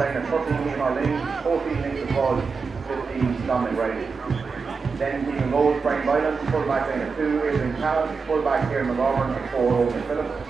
line of 13 Micheál Lynch, 14 Nicholas Walsh, 15 Dominic Riley. Then team in goals, Brian Boylan, full back line of 2 Adrian Cahill, full back Kieran McGovern and 4 Owen Phillips.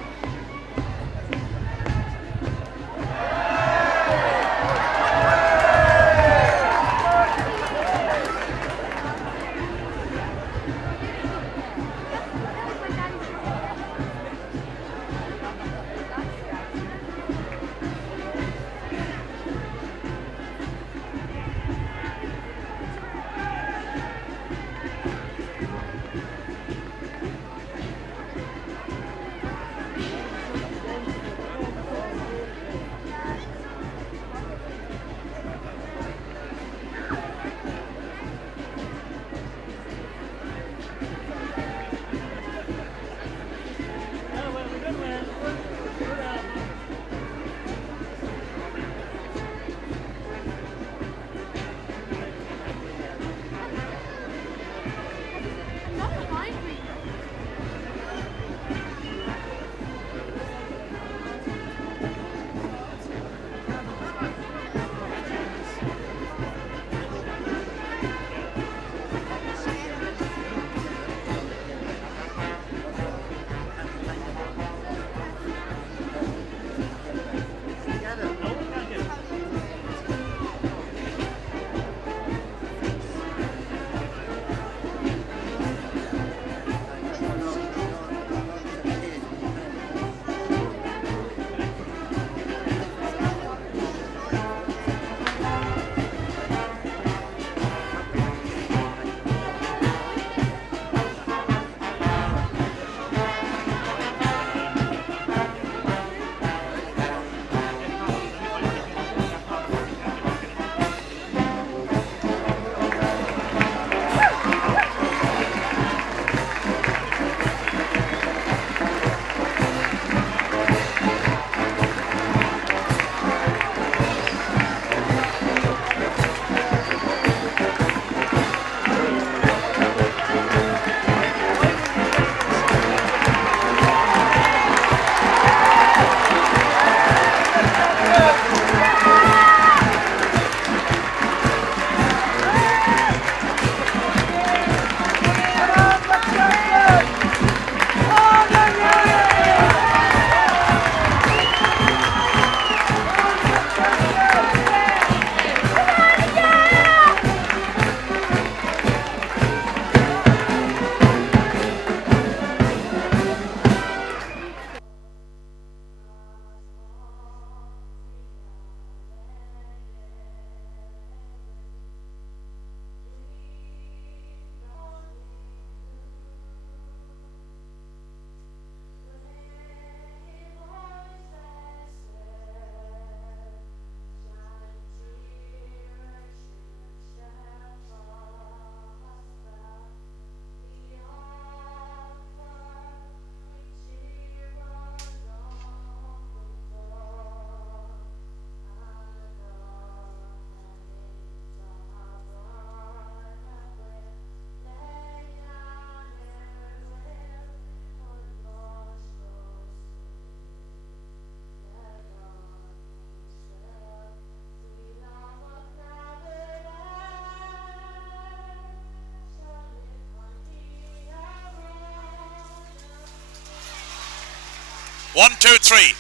One, two, three.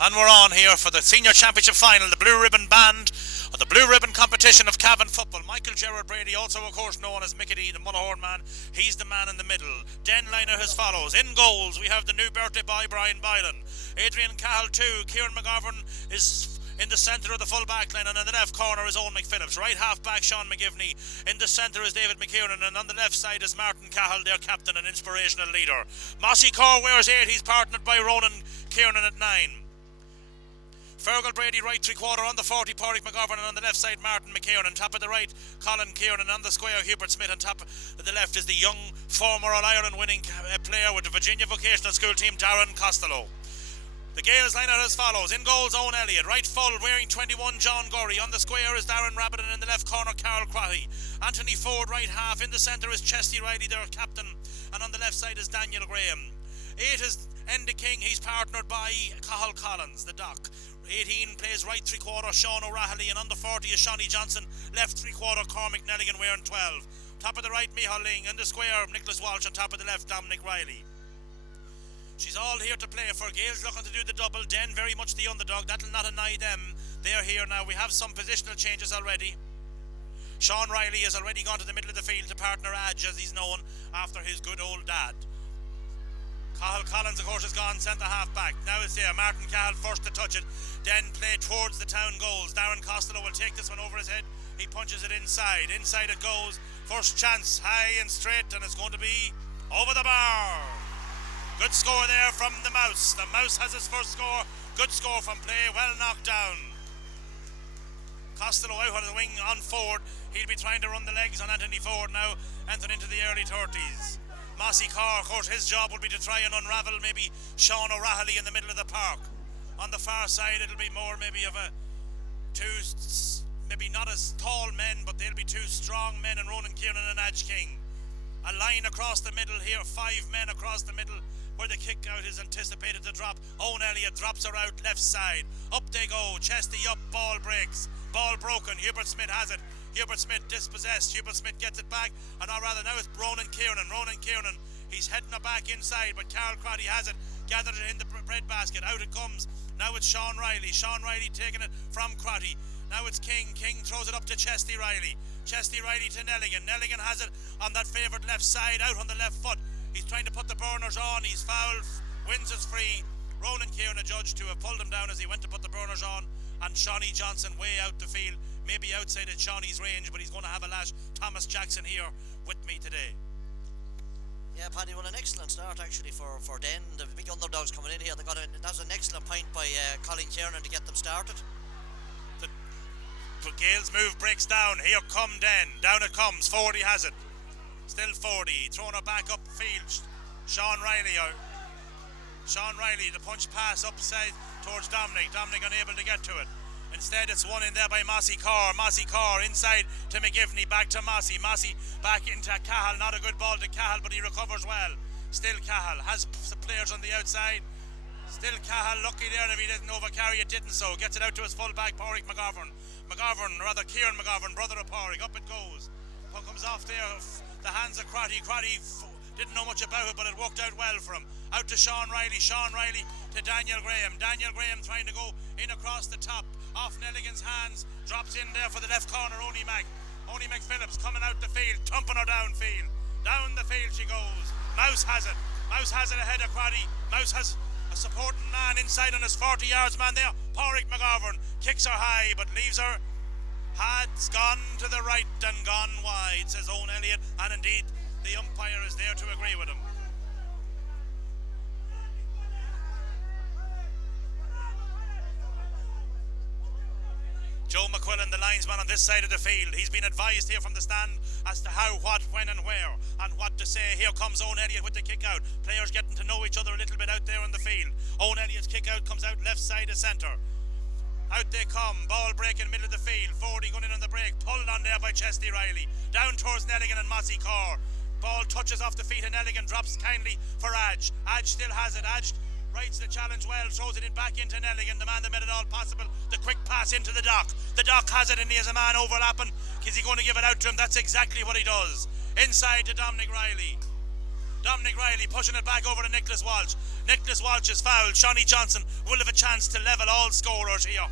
And we're on here for the Senior Championship Final, the Blue Ribbon Band of the Blue Ribbon Competition of Cavan Football. Michael Gerard Brady, also of course known as Mickey D, the Mullahorn man. He's the man in the middle. Den liner as follows. In goals, we have the new birthday boy, Brian Boylan. Adrian Cahill 2. Kieran McGovern is in the centre of the full back line, and in the left corner is Owen McPhillips. Right half back Sean McGivney. In the centre is David McKiernan, and on the left side is Martin Cahill, their captain and inspirational leader. Mossy Corr wears 8. He's partnered by Ronan Kiernan at 9. Fergal Brady right 3/4 on the 40, Pádraig McGovern, and on the left side Martin McKiernan. Top of the right Colin Kieran, on the square Hubert Smith, and top of the left is the young former All-Ireland winning player with the Virginia Vocational School team, Darren Costello. The Gales line out as follows. In goals, Owen Elliott. Right full, wearing 21, John Gorry. On the square is Darren Rabbitt, and in the left corner, Carol Crowley. Anthony Ford, right half. In the centre is Chesty Riley, their captain. And on the left side is Daniel Graham. 8 is Enda King. He's partnered by Cathal Collins, the Doc. 18 plays right 3/4 Sean O'Rahilly, and under 40 is Shawnee Johnson. Left 3/4 Cormac Nelligan wearing 12. Top of the right Micheál Ling. In the square Nicholas Walsh. On top of the left Dominic Riley. She's all here to play for. Gail's looking to do the double. Den very much the underdog. That'll not annoy them. They're here now. We have some positional changes already. Sean Riley has already gone to the middle of the field to partner Adge, as he's known, after his good old dad. Cahill Collins, of course, has gone centre half back. Now it's here. Martin Cahill first to touch it. Den play towards the town goals. Darren Costello will take this one over his head. He punches it inside. Inside it goes. First chance, high and straight, and it's going to be over the bar. Good score there from the Mouse. The Mouse has his first score. Good score from play. Well knocked down. Costello out on the wing on Ford. He'll be trying to run the legs on Anthony Ford now. Entering into the early 30s. Mossy Carr, of course, his job will be to try and unravel maybe Sean O'Rahilly in the middle of the park. On the far side, it'll be more maybe of a maybe not as tall men, but they'll be two strong men in Ronan Kieran and Adge King. A line across the middle here, 5 men across the middle, where the kick out is anticipated to drop. Owen Elliott drops her out left side. Up they go, Chesty up, ball breaks. Ball broken, Hubert Smith has it. Hubert Smith dispossessed. Hubert Smith gets it back, and or rather now it's Ronan Kieran. Ronan Kieran, he's heading it back inside, but Carl Crotty has it. Gathered it in the bread basket. Out it comes. Now it's Sean Riley. Sean Riley taking it from Crotty. Now it's King. King throws it up to Chesty Riley. Chesty Riley to Nelligan. Nelligan has it on that favoured left side, out on the left foot. He's trying to put the burners on. He's fouled. Wins is free. Ronan Kieran, a judge, to have pulled him down as he went to put the burners on. And Shawnee Johnson way out the field. Maybe outside of Shawnee's range, but he's going to have a lash. Thomas Jackson here with me today. Yeah, Paddy, well, an excellent start actually for Den. The big underdogs coming in here. That was an excellent point by Colin Kiernan to get them started. The Gale's move breaks down. Here come Den. Down it comes. 40 has it. Still 40. Throwing it back upfield. Sean Riley out. Sean Riley, the punch pass upside towards Dominic. Dominic unable to get to it. Instead, it's won in there by Mossy Carr. Mossy Carr inside to McGivney. Back to Mossy. Mossy back into Cahill. Not a good ball to Cahill, but he recovers well. Still Cahill has the players on the outside. Still Cahill lucky there if he didn't overcarry it, didn't so. Gets it out to his full back, Pádraig McGovern. Kieran McGovern, brother of Pádraig. Up it goes. Puck comes off there. The hands of Crotty. Crotty didn't know much about it, but it worked out well for him. Out to Sean Riley. Sean Riley to Daniel Graham. Daniel Graham trying to go in across the top. Off Nelligan's hands. Drops in there for the left corner. Oni McPhillips coming out the field. Thumping her downfield. Down the field she goes. Mouse has it. Mouse has it ahead of Crotty. Mouse has a supporting man inside on his 40 yards man there. Pádraig McGovern kicks her high but leaves her. Has gone to the right and gone wide, says Owen Elliott, and indeed the umpire is there to agree with him. Joe McQuillan, the linesman on this side of the field, he's been advised here from the stand as to how, what, when and where and what to say. Here comes Owen Elliott with the kick out. Players getting to know each other a little bit out there on the field. Owen Elliott's kick out comes out left side of centre. Out they come, ball breaking middle of the field. 40 going in on the break, pulled on there by Chesty Riley. Down towards Nelligan and Mossy Carr. Ball touches off the feet of Nelligan, drops kindly for Adge. Adge still has it. Adge rides the challenge well, throws it in back into Nelligan, the man that made it all possible. The quick pass into the Dock. The Dock has it and he has a man overlapping. Is he going to give it out to him? That's exactly what he does. Inside to Dominic Riley. Dominic Riley pushing it back over to Nicholas Walsh. Nicholas Walsh is fouled. Shawnee Johnson will have a chance to level all scorers here.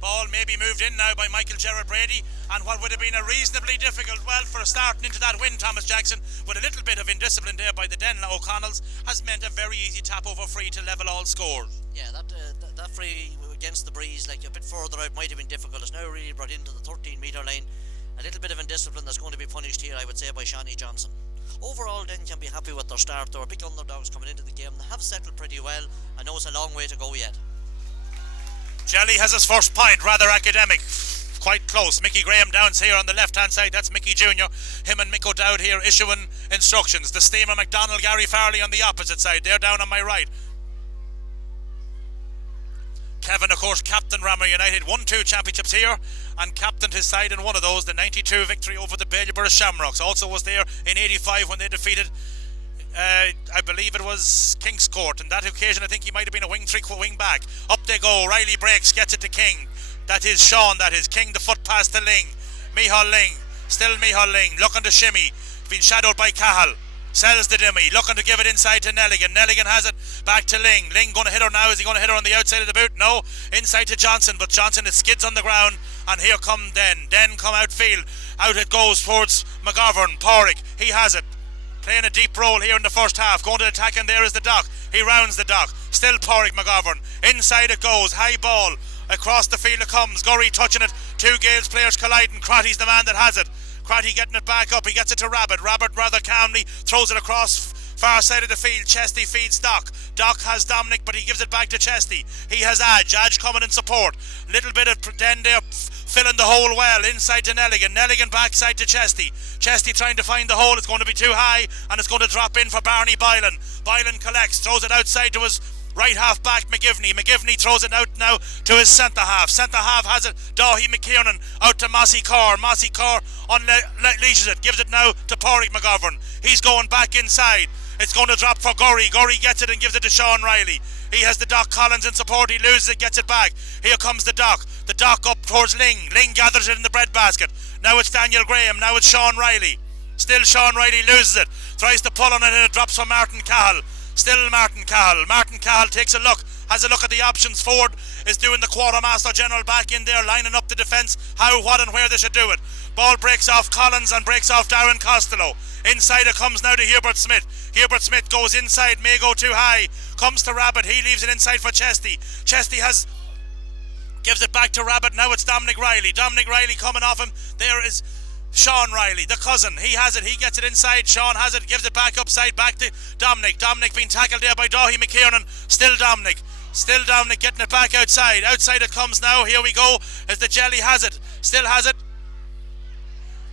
Ball may be moved in now by Michael Gerard Brady, and what would have been a reasonably difficult, well, for starting into that win, Thomas Jackson, with a little bit of indiscipline there by the Denla O'Connells, has meant a very easy tap over free to level all scores. Yeah, that free against the breeze, like a bit further out, might have been difficult. It's now really brought into the 13 metre line. A little bit of indiscipline that's going to be punished here, I would say, by Shawnee Johnson. Overall, then, can be happy with their start. They were big underdogs coming into the game. They have settled pretty well. I know it's a long way to go yet. Jelly has his first point, rather academic, quite close. Mickey Graham downs here on the left hand side, that's Mickey Jr. Him and Mick O'Dowd here issuing instructions. The Steamer McDonald, Gary Farley on the opposite side, they're down on my right. Kevin, of course, captain Ramor United, won 2 championships here and captained his side in one of those, the 92 victory over the Ballyburra Shamrocks. Also was there in 85 when they defeated I believe it was King's Court. On that occasion, I think he might have been a wing back. Up they go. Riley breaks, gets it to King. That is Sean, that is. King, the foot pass to Ling. Micheál Ling. Still Micheál Ling. Looking to shimmy. Been shadowed by Cahill. Sells the dummy. Looking to give it inside to Nelligan. Nelligan has it back to Ling. Ling going to hit her now. Is he going to hit her on the outside of the boot? No. Inside to Johnson. But Johnson, it skids on the ground. And here come Den. Den come outfield. Out it goes towards McGovern. Porrick. He has it. Playing a deep role here in the first half. Going to attack, and there is the Dock. He rounds the Dock. Still Porrick McGovern. Inside it goes. High ball. Across the field it comes. Gurry touching it. Two Gales players colliding. Crotty's the man that has it. Crotty getting it back up. He gets it to Rabbit. Rabbit rather calmly throws it across far side of the field. Chesty feeds Doc. Doc has Dominic, but he gives it back to Chesty. He has Adge. Adge coming in support. Little bit of Den there filling the hole well. Inside to Nelligan. Nelligan backside to Chesty. Chesty trying to find the hole. It's going to be too high, and it's going to drop in for Barney Bylan. Bylan collects, throws it outside to his right half back McGivney. McGivney throws it out now to his centre half. Centre half has it. Dahi McKiernan out to Mossy Carr. Mossy Carr unleashes it. Gives it now to Porrick McGovern. He's going back inside. It's going to drop for Gurry. Gurry gets it and gives it to Sean Riley. He has the Doc Collins in support. He loses it, gets it back. Here comes the Doc. The Doc up towards Ling. Ling gathers it in the breadbasket. Now it's Daniel Graham. Now it's Sean Riley. Still Sean Riley loses it. Tries to pull on it and it drops for Martin Cahill. Still Martin Cahill. Martin Cahill takes a look. Has a look at the options. Ford is doing the quartermaster general back in there, lining up the defence. How, what and where they should do it. Ball breaks off Collins and breaks off Darren Costello. Inside it comes now to Hubert Smith. Hubert Smith goes inside, may go too high. Comes to Rabbit. He leaves it inside for Chesty. Chesty gives it back to Rabbit. Now it's Dominic Riley. Dominic Riley coming off him. There is Sean Riley, the cousin. He has it. He gets it inside. Sean has it. Gives it back upside. Back to Dominic. Dominic being tackled there by Dahi McKiernan. Still Dominic. Still Dominic getting it back outside. Outside it comes now. Here we go. As the Jelly has it. Still has it.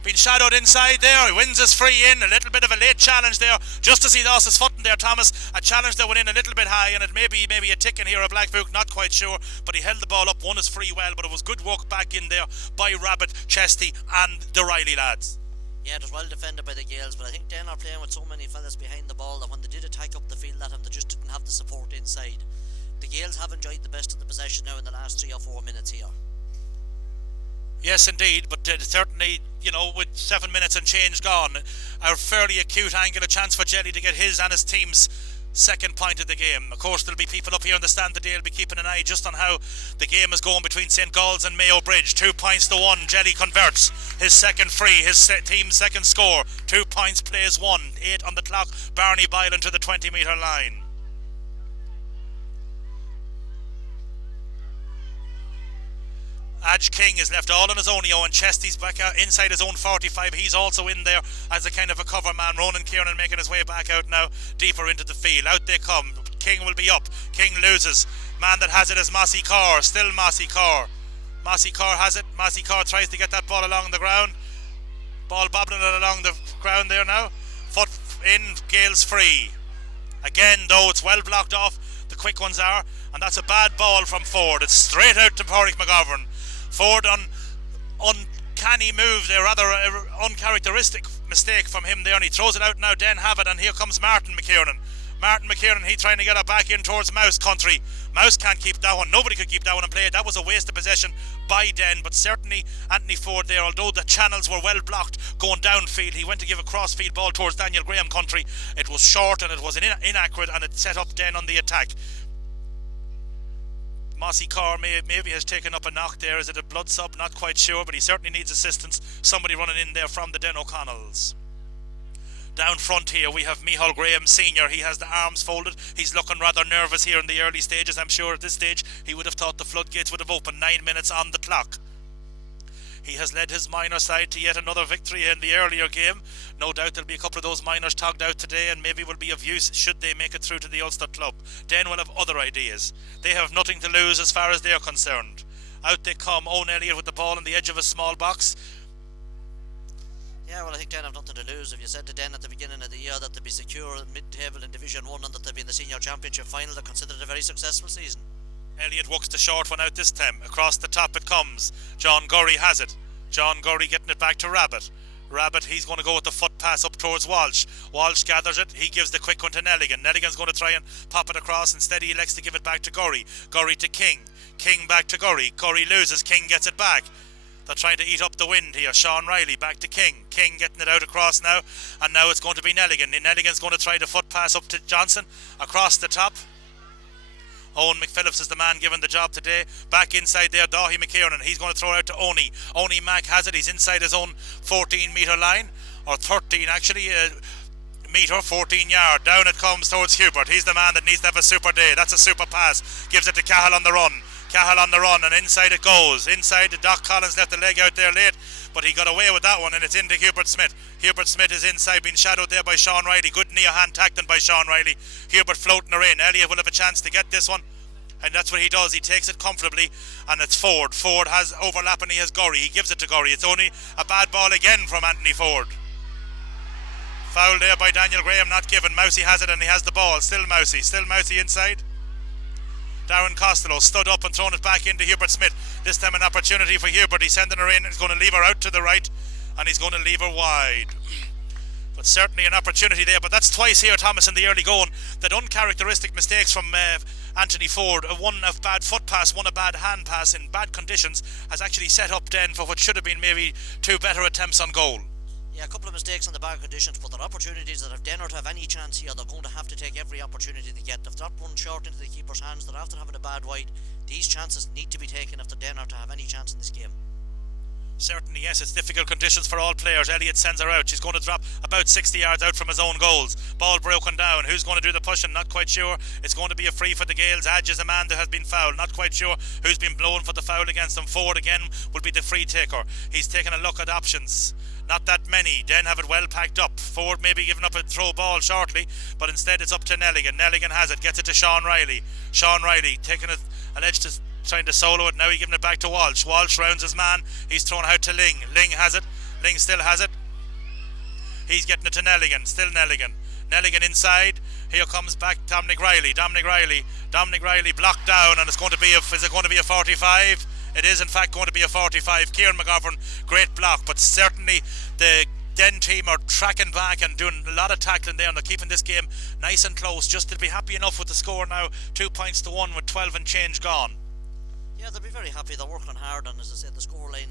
Been shadowed inside there. He wins his free in. A little bit of a late challenge there. Just as he lost his footing there, Thomas. A challenge that went in a little bit high, and it may be a tick in here, a black book, not quite sure. But he held the ball up, won his free well. But it was good work back in there by Rabbit, Chesty and the Riley lads. Yeah, it was well defended by the Gales, but I think Den are playing with so many fellas behind the ball that when they did attack up the field at him, they just didn't have the support inside. The Gales have enjoyed the best of the possession now in the last 3 or 4 minutes here. Yes, indeed, but certainly, you know, with 7 minutes and change gone, a fairly acute angle, a chance for Jelly to get his and his team's second point of the game. Of course, there'll be people up here in the stand today who'll be keeping an eye just on how the game is going between St. Gall's and Mayo Bridge. 2 points to 1. Jelly converts his second free, his team's second score. 2 points, plays 1. 8 on the clock. Barney Bylan to the 20-metre line. Adge King is left all on his own, and Chesty's back out inside his own 45. He's also in there as a kind of a cover man. Ronan Kieran making his way back out now, deeper into the field. Out they come. King will be up. King loses. Man that has it is Mossy Carr. Still Mossy Carr. Mossy Carr has it. Mossy Carr tries to get that ball along the ground. Ball bobbling it along the ground there now. Foot in, Gales free. Again, though, it's well blocked off. The quick ones are. And that's a bad ball from Ford. It's straight out to Porrick McGovern. Ford on uncanny move there, rather uncharacteristic mistake from him there, and he throws it out now. Den have it, and here comes Martin McKiernan. Martin McKiernan, he trying to get it back in towards Mouse country. Mouse can't keep that one. Nobody could keep that one and play it. That was a waste of possession by Den, but certainly Anthony Ford there, although the channels were well blocked going downfield, he went to give a crossfield ball towards Daniel Graham country. It was short and it was inaccurate, and it set up Den on the attack. Mossy Carr maybe has taken up a knock there. Is it a blood sub? Not quite sure, but he certainly needs assistance. Somebody running in there from the Den O'Connells. Down front here we have Micheál Graham Sr. He has the arms folded. He's looking rather nervous here in the early stages. I'm sure at this stage he would have thought the floodgates would have opened. 9 minutes on the clock. He has led his minor side to yet another victory in the earlier game. No doubt there'll be a couple of those minors togged out today, and maybe will be of use should they make it through to the Ulster club. Den will have other ideas. They have nothing to lose as far as they're concerned. Out they come. Owen Elliott with the ball on the edge of a small box. Yeah, well, I think Den have nothing to lose. If you said to Den at the beginning of the year that they'd be secure mid-table in Division 1 and that they'd be in the Senior Championship final, they considered it a very successful season. Elliott works the short one out this time. Across the top it comes. John Gurry has it. John Gurry getting it back to Rabbit. Rabbit, he's going to go with the foot pass up towards Walsh. Walsh gathers it, he gives the quick one to Nelligan. Nelligan's going to try and pop it across. Instead he elects to give it back to Gurry. Gurry to King. King back to Gurry. Gurry loses, King gets it back. They're trying to eat up the wind here. Sean Riley back to King. King getting it out across now. And now it's going to be Nelligan. Nelligan's going to try the foot pass up to Johnson. Across the top. Owen McPhillips is the man given the job today. Back inside there, Dahi McKiernan. He's going to throw it out to Oni. Oni Mack has it. He's inside his own 14-metre line. Or 13 actually. Metre, 14 yard. Down it comes towards Hubert. He's the man that needs to have a super day. That's a super pass. Gives it to Cahill on the run. Cahill on the run, and inside it goes. Inside, Doc Collins left the leg out there late, but he got away with that one, and it's into Hubert Smith. Hubert Smith is inside, being shadowed there by Sean Riley. Good knee hand tacked in by Sean Riley. Hubert floating her in. Elliott will have a chance to get this one, and that's what he does. He takes it comfortably, and it's Ford. Ford has overlap, and he has Gurry. He gives it to Gurry. It's only a bad ball again from Anthony Ford. Foul there by Daniel Graham, not given. Mousey has it, and he has the ball. Still Mousey inside. Darren Costello stood up and thrown it back into Hubert Smith. This time an opportunity for Hubert. He's sending her in. He's going to leave her out to the right, and he's going to leave her wide. But certainly an opportunity there. But that's twice here, Thomas, in the early going. That uncharacteristic mistakes from Anthony Ford. One a bad foot pass, one a bad hand pass in bad conditions has actually set up Den for what should have been maybe two better attempts on goal. Yeah, a couple of mistakes in the bad conditions, but they're opportunities that if Denner to have any chance here, they're going to have to take every opportunity they get. If they're one short into the keeper's hands, they're after having a bad wide. These chances need to be taken if they're Denner to have any chance in this game. Certainly, yes, it's difficult conditions for all players. Elliott sends her out. She's going to drop about 60 yards out from his own goals. Ball broken down. Who's going to do the pushing? Not quite sure. It's going to be a free for the Gaels. Adge is a man that has been fouled. Not quite sure who's been blown for the foul against him. Ford again will be the free taker. He's taking a look at options. Not that many. Den have it well packed up. Ford maybe giving up a throw ball shortly, but instead it's up to Nelligan. Nelligan has it, gets it to Sean Riley. Sean Riley taking it, alleged to trying to solo it. Now he's giving it back to Walsh. Walsh rounds his man. He's thrown out to Ling. Ling has it. Ling still has it. He's getting it to Nelligan. Still Nelligan. Nelligan inside. Here comes back Dominic Riley. Dominic Riley blocked down, and is it going to be a 45? It is in fact going to be a 45. Kieran McGovern, great block, but certainly the Den team are tracking back and doing a lot of tackling there, and they're keeping this game nice and close just to be happy enough with the score now. 2 points to 1 with 12 and change gone. Yeah, they'll be very happy. They're working hard, and as I said, the scoreline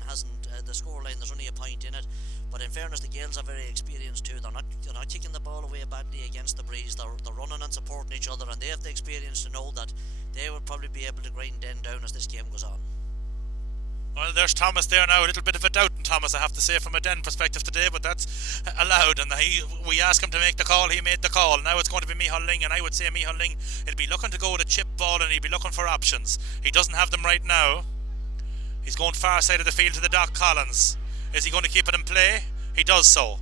there's only a point in it. But in fairness, the Gaels are very experienced too. They're not kicking the ball away badly against the Breeze. They're running and supporting each other, and they have the experience to know that they will probably be able to grind Den down as this game goes on. Well, there's Thomas there now. A little bit of a doubt in Thomas, I have to say, from a Den perspective today, but that's allowed. And we asked him to make the call. He made the call. Now it's going to be Micheál Ling, and I would say Micheál Ling will be looking to go with a chip ball, and he'll be looking for options. He doesn't have them right now. He's going far side of the field to the Doc Collins. Is he going to keep it in play? He does so.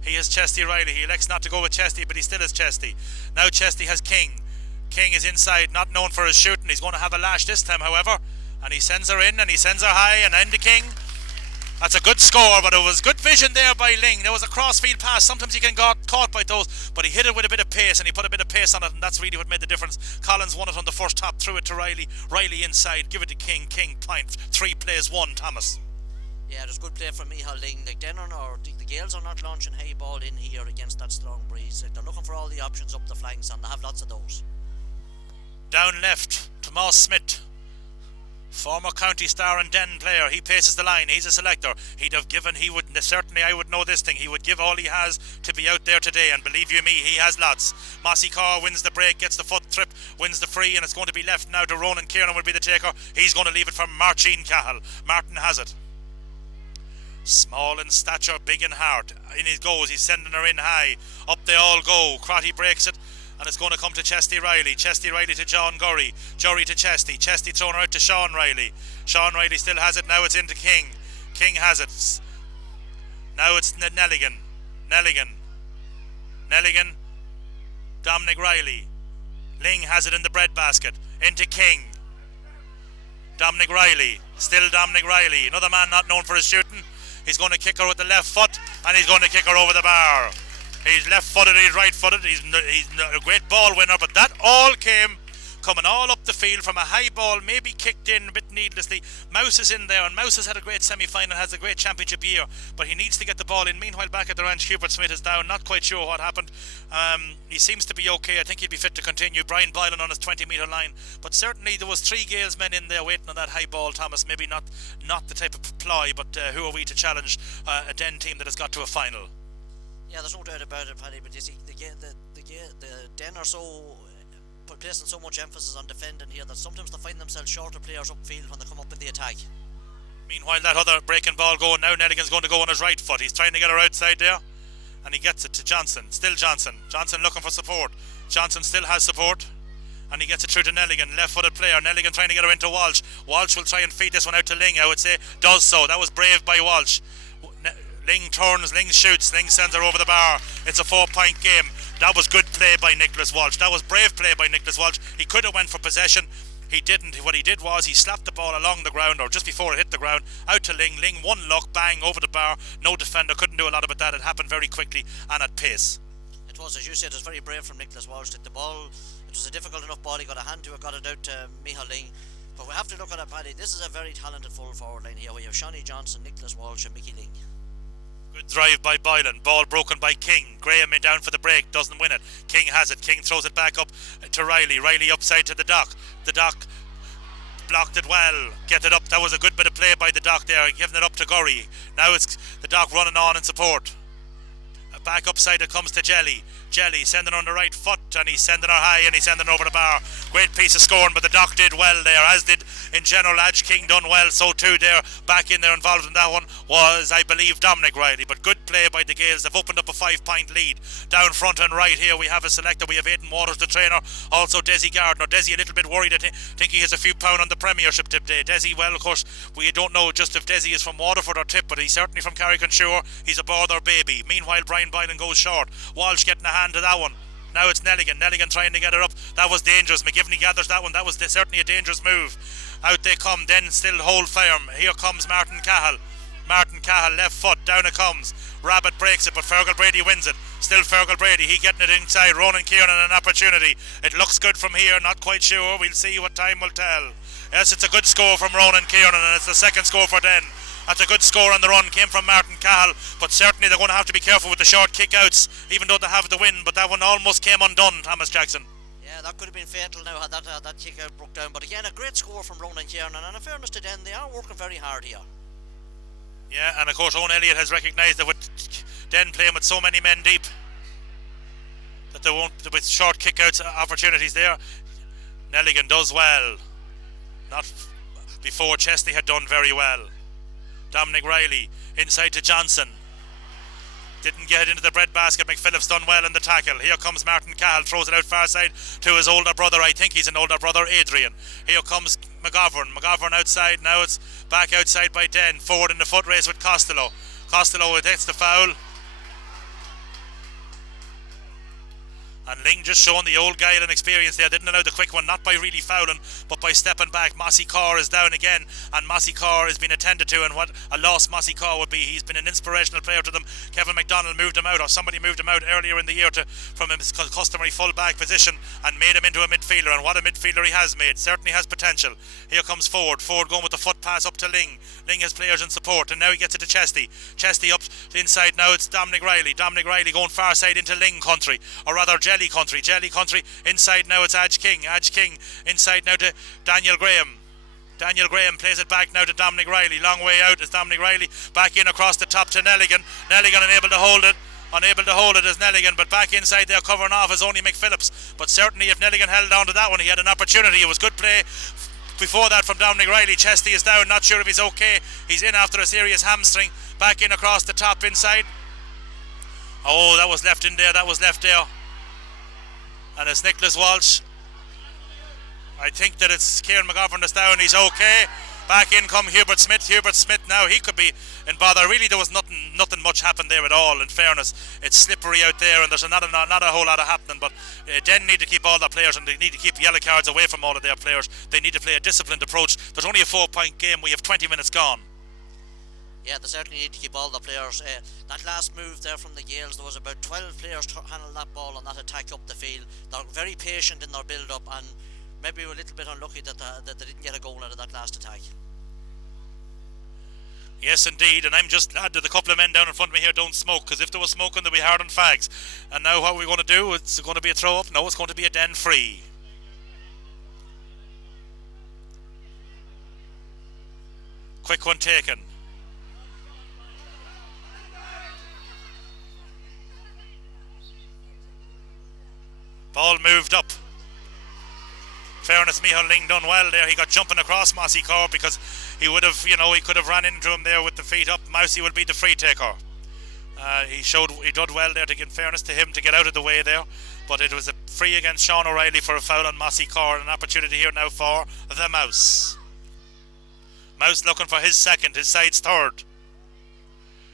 He has Chesty Riley. He elects not to go with Chesty, but he still has Chesty. Now Chesty has King. King is inside, not known for his shooting. He's going to have a lash this time, however. And he sends her in, and he sends her high, and into King. That's a good score, but it was good vision there by Ling. There was a crossfield pass. Sometimes he can get caught by those, but he hit it with a bit of pace, and he put a bit of pace on it, and that's really what made the difference. Collins won it on the first top, threw it to Riley. Riley inside, give it to King. King point. 3 plays 1, Thomas. Yeah, there's good play from Micheál Ling. Like Denner or the Gaels are not launching high ball in here against that strong Breeze. Like, they're looking for all the options up the flanks, and they have lots of those. Down left, Tomas Smith. Former county star and Den player. He paces the line. He's a selector. Certainly I would know this thing. He would give all he has to be out there today, and believe you me, he has lots. Mossy Carr wins the break, gets the foot trip, wins the free, and it's going to be left now to Ronan Kieran will be the taker. He's going to leave it for Marcin Cahill. Martin has it. Small in stature, big in heart. In he goes. He's sending her in high. Up they all go. Crotty breaks it, and it's going to come to Chesty Riley. Chesty Riley to John Gurry. Gurry to Chesty. Chesty thrown her out to Sean Riley. Sean Riley still has it. Now it's into King. King has it. Now it's Nelligan. Dominic Riley. Ling has it in the breadbasket. Into King. Dominic Riley. Still Dominic Riley. Another man not known for his shooting. He's going to kick her with the left foot, and he's going to kick her over the bar. He's left-footed, he's right-footed. He's a great ball winner, but that all came coming all up the field from a high ball, maybe kicked in a bit needlessly. Mouse is in there, and Mouse has had a great semi-final, has a great championship year, but he needs to get the ball in. Meanwhile, back at the ranch, Hubert Smith is down, not quite sure what happened. He seems to be okay. I think he'd be fit to continue. Brian Boylan on his 20-metre line, but certainly there was 3 Gales men in there waiting on that high ball, Thomas. Maybe not the type of ploy, but who are we to challenge a Den team that has got to a final? Yeah, there's no doubt about it, Paddy, but you see, the Den are so placing so much emphasis on defending here that sometimes they find themselves shorter players upfield when they come up with the attack. Meanwhile, that other breaking ball going now. Nelligan's going to go on his right foot. He's trying to get her outside there, and he gets it to Johnson. Still Johnson. Johnson looking for support. Johnson still has support, and he gets it through to Nelligan. Left-footed player. Nelligan trying to get her into Walsh. Walsh will try and feed this one out to Ling, I would say. Does so. That was brave by Walsh. Ling turns, Ling shoots, Ling sends her over the bar. It's a 4-point game. That was good play by Nicholas Walsh. That was brave play by Nicholas Walsh. He could have went for possession. He didn't. What he did was he slapped the ball along the ground, or just before it hit the ground, out to Ling. Ling, one look, bang, over the bar. No defender, couldn't do a lot about that. It happened very quickly and at pace. It was, as you said, it was very brave from Nicholas Walsh. Took the ball, it was a difficult enough ball. He got a hand to it, got it out to Michal Ling. But we have to look at it, Paddy. This is a very talented full forward line here. We have Shawnee Johnson, Nicholas Walsh and Mickey Ling. Good drive by Boylan. Ball broken by King. Graham in down for the break. Doesn't win it. King has it. King throws it back up to Riley. Riley upside to the Doc. The Doc blocked it well. Get it up. That was a good bit of play by the Doc there. Giving it up to Gurry. Now it's the Doc running on in support. Back upside it comes to Jelly. Jelly sending on the right foot, and he's sending her high, and he's sending over the bar. Great piece of scoring, but the Doc did well there, as did in general Edge King done well. So too there, back in there involved in that one was, I believe, Dominic Riley. But good play by the Gales. They've opened up a 5-point lead. Down front and right here we have a selector. We have Aidan Waters, the trainer, also Desi Gardner. Desi a little bit worried. I think he has a few pound on the Premiership today. Desi, well, of course, we don't know just if Desi is from Waterford or Tip, but he's certainly from Carrick-on-Shore. He's a Border baby. Meanwhile, Brian Boylan goes short. Walsh getting a hand to that one. Now it's Nelligan. Nelligan trying to get her up. That was dangerous. McGivney gathers that one. That was certainly a dangerous move. Out they come. Then still hold firm. Here comes Martin Cahill. Martin Cahill, left foot. Down it comes. Rabbit breaks it, but Fergal Brady wins it. Still Fergal Brady. He getting it inside. Ronan Kieran an opportunity. It looks good from here. Not quite sure. We'll see what time will tell. Yes, it's a good score from Ronan Kieran, and it's the second score for Den. That's a good score on the run, came from Martin Cahill, but certainly they're going to have to be careful with the short kick-outs, even though they have the win, but that one almost came undone, Thomas Jackson. Yeah, that could have been fatal now had that kick-out broke down, but again, a great score from Ronan Kiernan, and in fairness to Den, they are working very hard here. Yeah, and of course Owen Elliott has recognised that with Den playing with so many men deep, that there won't be short kick-outs opportunities there. Nelligan does well. Not before Chesney had done very well. Dominic Riley inside to Johnson. Didn't get it into the breadbasket. McPhillips done well in the tackle. Here comes Martin Cahill, throws it out far side to his older brother. I think he's an older brother, Adrian. Here comes McGovern. McGovern outside. Now it's back outside by Den. Forward in the foot race with Costello. Costello gets the foul. And Ling just showing the old guile and experience there. Didn't allow the quick one, not by really fouling, but by stepping back. Mossy Carr is down again, and Mossy Carr has been attended to, and what a loss Mossy Carr would be. He's been an inspirational player to them. Kevin McDonald moved him out, or somebody moved him out earlier in the year from his customary full-back position and made him into a midfielder, and what a midfielder he has made. Certainly has potential. Here comes Ford. Ford going with the foot pass up to Ling. Ling has players in support, and now he gets it to Chesty. Chesty up inside. Now it's Dominic Riley. Dominic Riley going far side into Ling country, or rather Jelly country. Jelly country inside now. It's Adge King. Adge King inside now to Daniel Graham. Daniel Graham plays it back now to Dominic Riley. Long way out is Dominic Riley. Back in across the top to Nelligan. Nelligan unable to hold it. Unable to hold it is Nelligan, but back inside there covering off is only McPhillips. But certainly if Nelligan held on to that one, he had an opportunity. It was good play before that from Dominic Riley. Chesty is down, not sure if he's okay. He's in after a serious hamstring. Back in across the top inside. Oh, that was left in there. That was left there. And it's Nicholas Walsh. I think that it's Kieran McGovern that's down. He's okay. Back in come Hubert Smith. Hubert Smith now, he could be in bother. Really, there was nothing much happened there at all, in fairness. It's slippery out there, and there's not a whole lot of happening. But Den need to keep all their players, and they need to keep yellow cards away from all of their players. They need to play a disciplined approach. There's only a 4-point game. We have 20 minutes gone. Yeah, they certainly need to keep all the players. That last move there from the Gales, there was about 12 players to handle that ball on that attack up the field. They're very patient in their build-up, and maybe we're a little bit unlucky that they didn't get a goal out of that last attack. Yes, indeed, and I'm just glad that the couple of men down in front of me here don't smoke, because if there was smoking, they'd be hard on fags. And now what are we going to do? It's going to be a throw up? No, it's going to be a Den free. Quick one taken. Ball moved up. Fairness, Micheál Ling done well there. He got jumping across Mossy Corp because he would have, he could have ran into him there with the feet up. Mousy will be the free taker. He did well there to give fairness to him to get out of the way there. But it was a free against Sean O'Reilly for a foul on Mossy Corp. An opportunity here now for the Mouse. Mouse looking for his second, his side's third.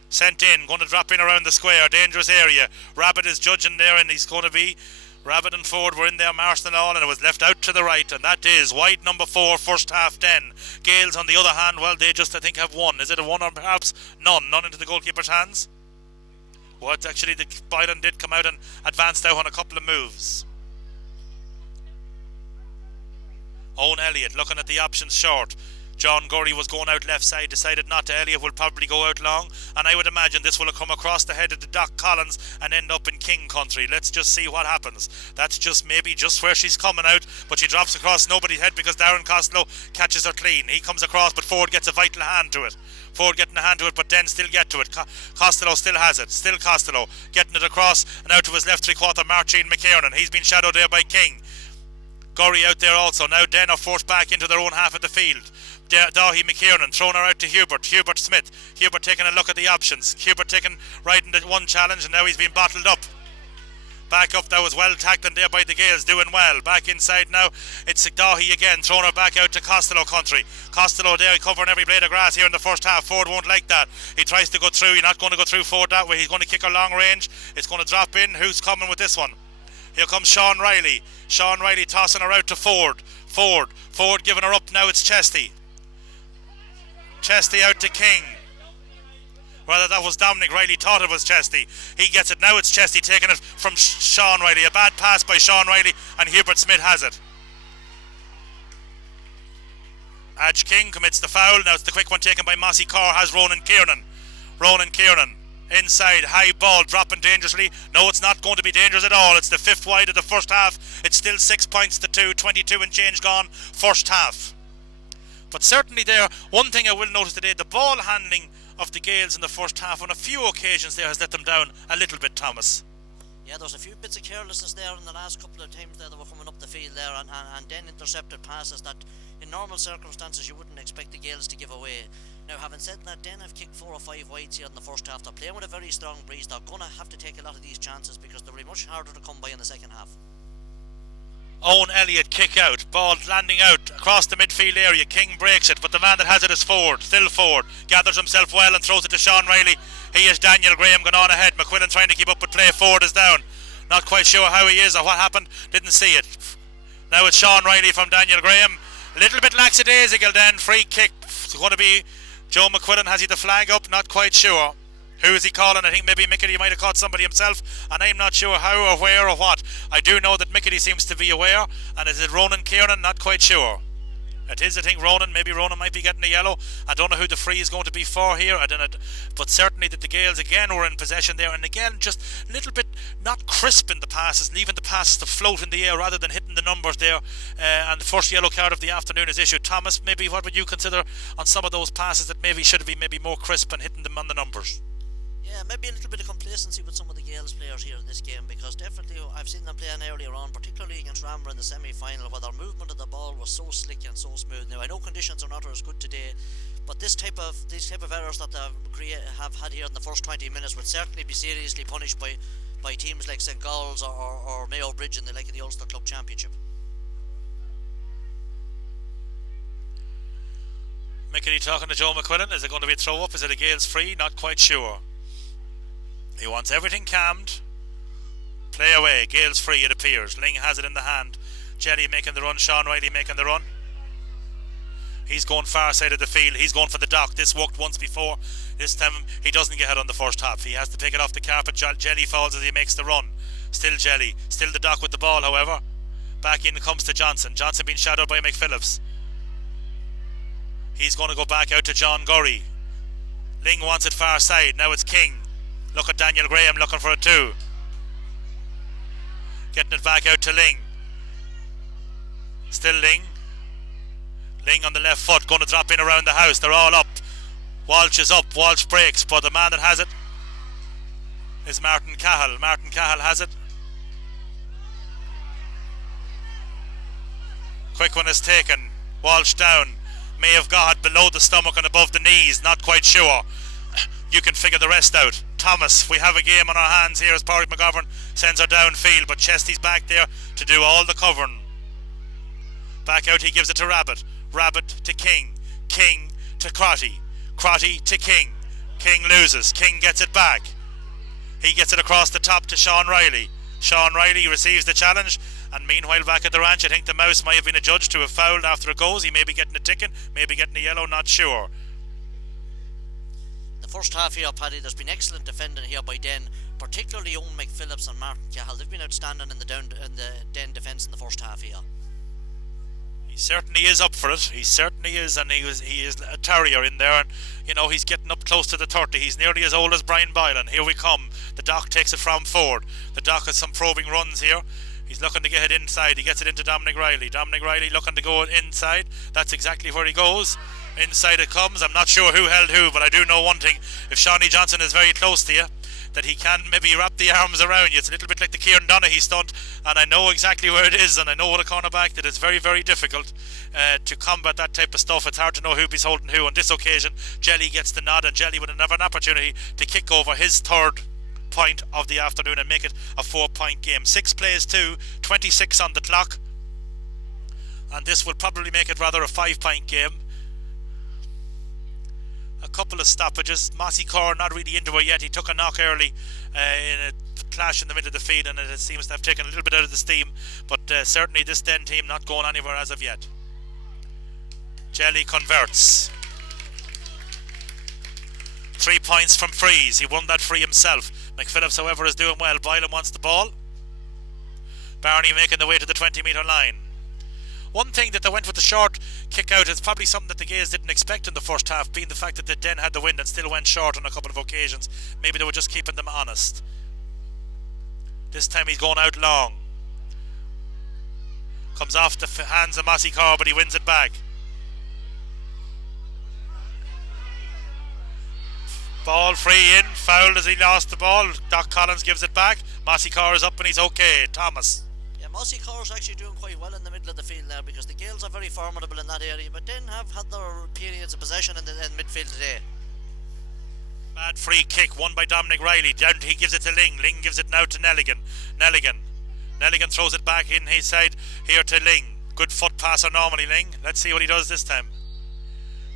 Sent in, going to drop in around the square, dangerous area. Rabbit is judging there, and he's going to be... Rabbit and Ford were in there marshalling all, and it was left out to the right, and that is wide number 4, first half Den. Gales on the other hand, well, they just, I think, have one. Is it a one or perhaps none? None into the goalkeeper's hands? What actually, the Byron did come out and advanced out on a couple of moves. Owen Elliott looking at the options short. John Gurry was going out left side, decided not to. Elliott will probably go out long, and I would imagine this will have come across the head of the Doc Collins and end up in King country. Let's just see what happens. That's just maybe just where she's coming out, but she drops across nobody's head because Darren Costello catches her clean. He comes across, but Ford gets a vital hand to it. Ford getting a hand to it, but then still get to it. Costello still has it. Still Costello getting it across and out to his left three-quarter, Marcin McKiernan. He's been shadowed there by King. Gurry out there also. Now Den are forced back into their own half of the field. Dahi McKiernan throwing her out to Hubert Smith. Hubert taking a look at the options. Hubert taking right into one challenge, and now he's been bottled up. Back up, that was well tackled there by the Gales, doing well. Back inside now, it's Dahi again, throwing her back out to Costello country. Costello there covering every blade of grass here in the first half. Ford won't like that. He tries to go through. You're not going to go through Ford that way. He's going to kick her long range. It's going to drop in. Who's coming with this one? Here comes Sean Riley. Sean Riley tossing her out to Ford. Ford giving her up. Now it's Chesty. Chesty out to King. Rather, that was Dominic Riley, thought it was Chesty. He gets it. Now it's Chesty taking it from Sean Riley. A bad pass by Sean Riley, and Hubert Smith has it. Adge King commits the foul. Now it's the quick one taken by Mossy Corp, has Ronan Kieran. Ronan Kieran inside, high ball, dropping dangerously. No, it's not going to be dangerous at all. It's the fifth wide of the first half. It's still 6 points to 2, 22 and change gone, first half. But certainly there, one thing I will notice today, the ball handling of the Gales in the first half on a few occasions there has let them down a little bit, Thomas. Yeah, there was a few bits of carelessness there in the last couple of times there that were coming up the field there, and then intercepted passes that in normal circumstances you wouldn't expect the Gales to give away. Now, having said that, Den have kicked 4 or 5 wides here in the first half. They're playing with a very strong breeze. They're going to have to take a lot of these chances because they'll be much harder to come by in the second half. Owen Elliott kick out, ball landing out across the midfield area. King breaks it, but the man that has it is Ford. Still Ford gathers himself well and throws it to Sean Riley. He is Daniel Graham going on ahead. McQuillan trying to keep up with play. Ford is down, not quite sure how he is or what happened, didn't see it. Now it's Sean Riley from Daniel Graham. A little bit lackadaisical then. Free kick. It's going to be Joe McQuillan. Has he the flag up? Not quite sure. Who is he calling? I think maybe Mickety might have caught somebody himself, and I'm not sure how or where or what. I do know that Mickety seems to be aware, and is it Ronan Kieran? Not quite sure. It is, I think, Ronan. Maybe Ronan might be getting a yellow. I don't know who the free is going to be for here. I don't know, but certainly that the Gales again were in possession there, and again just a little bit not crisp in the passes, leaving the passes to float in the air rather than hitting the numbers there. And the first yellow card of the afternoon is issued. Thomas, maybe what would you consider on some of those passes that maybe should have been maybe more crisp and hitting them on the numbers? Yeah, maybe a little bit of complacency with some of the Gales players here in this game, because definitely I've seen them playing earlier on, particularly against Ramber in the semi-final, where their movement of the ball was so slick and so smooth. Now I know conditions are not as good today, but these type of errors that they have had here in the first 20 minutes would certainly be seriously punished by teams like St. Gall's or Mayo Bridge in the Ulster Club Championship. Mickety talking to Joe McQuillan. Is it going to be a throw up? Is it a Gales free? Not quite sure. He wants everything calmed. Play away. Gales free, it appears. Ling has it in the hand. Jelly making the run. Sean Riley making the run. He's going far side of the field. He's going for the dock. This worked once before. This time he doesn't get it on the first half. He has to pick it off the carpet. Jelly falls as he makes the run. Still Jelly. Still the dock with the ball, however. Back in comes to Johnson. Johnson being shadowed by McPhillips. He's going to go back out to John Gurry. Ling wants it far side. Now it's King. Look at Daniel Graham looking for it too. Getting it back out to Ling. Still Ling. Ling on the left foot. Going to drop in around the house. They're all up. Walsh is up. Walsh breaks. But the man that has it is Martin Cahill. Martin Cahill has it. Quick one is taken. Walsh down. May have got below the stomach and above the knees. Not quite sure. You can figure the rest out. Thomas, we have a game on our hands here as Pádraig McGovern sends her downfield, but Chesty's back there to do all the covering. Back out, he gives it to Rabbit. Rabbit to King. King to Crotty. Crotty to King. King loses. King gets it back. He gets it across the top to Sean Riley. Sean Riley receives the challenge, and meanwhile back at the ranch, I think the Mouse might have been adjudged to have fouled after it goes. He may be getting a ticket, maybe getting a yellow, not sure. The first half here, Paddy, there's been excellent defending here by Den, particularly Owen McPhillips and Martin Cahill. They've been outstanding in the Den defence in the first half here. He certainly is up for it. He certainly is, and he is a terrier in there, and you know he's getting up close to the 30. He's nearly as old as Brian Boylan. Here we come. The Doc takes it from Ford. The Doc has some probing runs here. He's looking to get it inside. He gets it into Dominic Riley. Dominic Riley looking to go inside. That's exactly where he goes. Inside it comes. I'm not sure who held who, but I do know one thing. If Shawnee Johnson is very close to you, that he can maybe wrap the arms around you. It's a little bit like the Kieran Donaghy stunt, and I know exactly where it is, and I know what a cornerback that is very, very difficult to combat that type of stuff. It's hard to know who's holding who. On this occasion, Jelly gets the nod, and Jelly would have an opportunity to kick over his third point of the afternoon and make it a 4-point game. 6 plays to 26 on the clock, and this will probably make it rather a 5-point game. A couple of stoppages. Mossy Corr not really into it yet. He took a knock early in a clash in the middle of the field, and it seems to have taken a little bit out of the steam, but certainly this Den team not going anywhere as of yet. Jelly converts. 3 points from frees. He won that free himself. McPhillips, however, is doing well. Boylan wants the ball. Barney making the way to the 20-metre line. One thing that they went with the short kick out is probably something that the Gaels didn't expect in the first half, being the fact that the Den had the wind and still went short on a couple of occasions. Maybe they were just keeping them honest. This time he's going out long. Comes off the hands of Mossy Corr, but he wins it back. Ball free in, fouled as he lost the ball. Doc Collins gives it back. Mossy Corr is up and he's okay. Thomas. Mossy Corr is actually doing quite well in the middle of the field there, because the Gaels are very formidable in that area, but then have had their periods of possession in midfield today. Bad free kick won by Dominic Riley. Down he gives it to Ling. Ling gives it now to Nelligan. Nelligan throws it back in his side here to Ling. Good foot passer normally, Ling. Let's see what he does this time.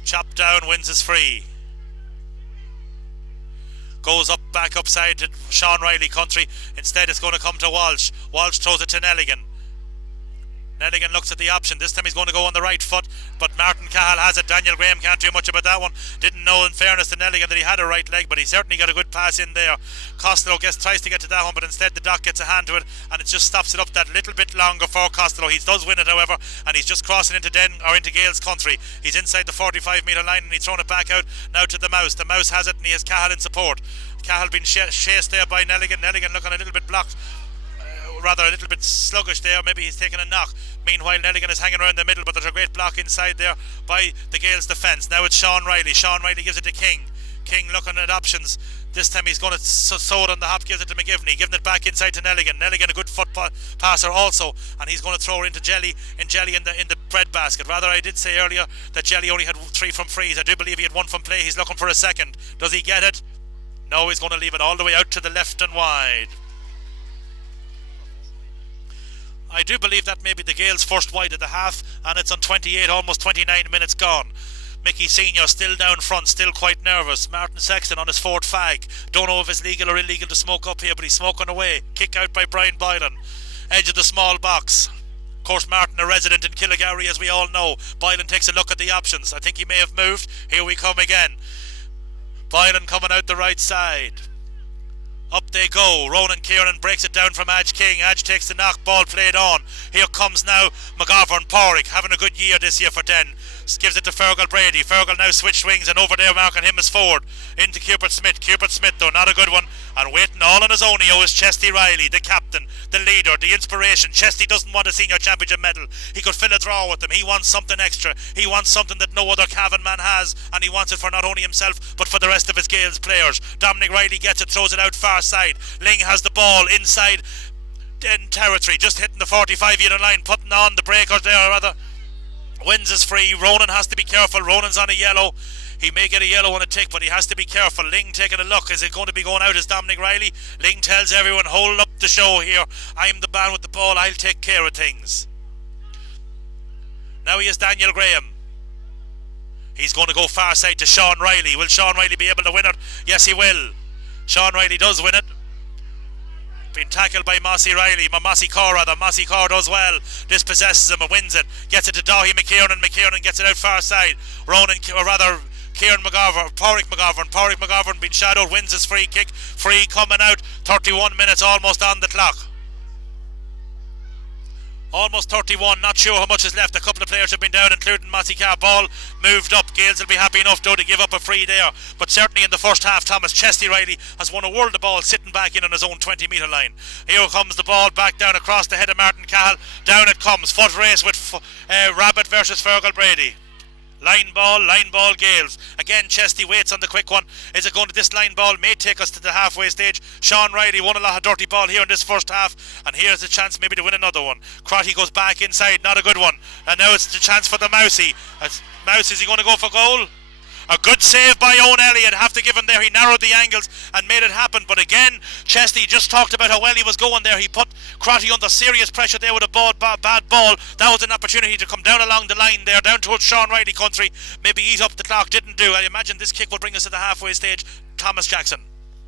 Chopped down, wins his free. Goes up back upside to Sean Riley country. Instead it's going to come to Walsh. Walsh throws it to Nelligan. Nelligan looks at the option. This time he's going to go on the right foot, but Martin Cahill has it. Daniel Graham can't do much about that one. Didn't know, in fairness to Nelligan, that he had a right leg, but he certainly got a good pass in there. Costello tries to get to that one, but instead the Doc gets a hand to it, and it just stops it up that little bit longer for Costello. He does win it, however, and he's just crossing into into Gaels country. He's inside the 45-metre line, and he's thrown it back out now to the Mouse. The Mouse has it, and he has Cahill in support. Cahill being chased there by Nelligan. Nelligan looking a little bit blocked. Rather a little bit sluggish there. Maybe he's taking a knock. Meanwhile, Nelligan is hanging around the middle, but there's a great block inside there by the Gaels defence. Now it's Sean Riley. Sean Riley gives it to King. King looking at options. This time he's going to sow it on the hop, gives it to McGivney, giving it back inside to Nelligan. Nelligan, a good foot passer also, and he's going to throw it into Jelly in the bread basket. Rather, I did say earlier that Jelly only had 3 from frees. I do believe he had 1 from play. He's looking for a second. Does he get it? No, he's going to leave it all the way out to the left and wide. I do believe that may be the Gaels' first wide of the half, and it's on 28, almost 29 minutes gone. Mickey Senior still down front, still quite nervous. Martin Sexton on his 4th fag. Don't know if it's legal or illegal to smoke up here, but he's smoking away. Kick out by Brian Boylan. Edge of the small box. Of course, Martin a resident in Killigarry, as we all know. Boylan takes a look at the options. I think he may have moved. Here we come again. Boylan coming out the right side. Up they go. Ronan Kieran breaks it down from Adge King. Adge takes the knock, ball played on. Here comes now McGovern. Porrick having a good year this year for Den. Gives it to Fergal Brady. Fergal now switch wings and over there marking him as forward. Into Cupid Smith. Cupid Smith though, not a good one. And waiting all on his own is Chesty Riley, the captain, the leader, the inspiration. Chesty doesn't want a senior championship medal. He could fill a draw with them. He wants something extra. He wants something that no other Cavan man has, and he wants it for not only himself but for the rest of his Gales players. Dominic Riley gets it, throws it out far side. Ling has the ball inside Den territory, just hitting the 45-metre line, putting on the breakers there rather. Wins is free. Ronan has to be careful. Ronan's on a yellow. He may get a yellow on a tick, but he has to be careful. Ling taking a look. Is it going to be going out as Dominic Riley? Ling tells everyone, hold up the show here. I'm the man with the ball. I'll take care of things. Now he is Daniel Graham. He's going to go far side to Sean Riley. Will Sean Riley be able to win it? Yes, he will. Sean Riley does win it. Been tackled by Mossy Riley, Mossy Carr rather. Mossy Carr does well, dispossesses him and wins it, gets it to Dahi McKiernan. McKiernan gets it out far side. Kieran McGovern, Porrick McGovern being shadowed, wins his free kick. Free coming out, 31 minutes almost on the clock. Almost 31, not sure how much is left. A couple of players have been down, including Mossy Carr. Ball moved up. Gales will be happy enough though to give up a free there. But certainly in the first half, Thomas Chesty Riley has won a world of ball sitting back in on his own 20-metre line. Here comes the ball back down across the head of Martin Cahill. Down it comes. Foot race with Rabbit versus Fergal Brady. Line ball, Gales. Again, Chesty waits on the quick one. Is it going to this line ball? May take us to the halfway stage. Sean Riley won a lot of dirty ball here in this first half, and here's a chance maybe to win another one. Crotty goes back inside, not a good one. And now it's the chance for the Mousey. Mouse, is he going to go for goal? A good save by Owen Elliott. Have to give him there. He narrowed the angles and made it happen. But again, Chesty just talked about how well he was going there. He put Crotty under serious pressure there with a bad ball. That was an opportunity to come down along the line there, down towards Sean Riley country. Maybe eat up the clock. Didn't do. I imagine this kick will bring us to the halfway stage. Thomas Jackson.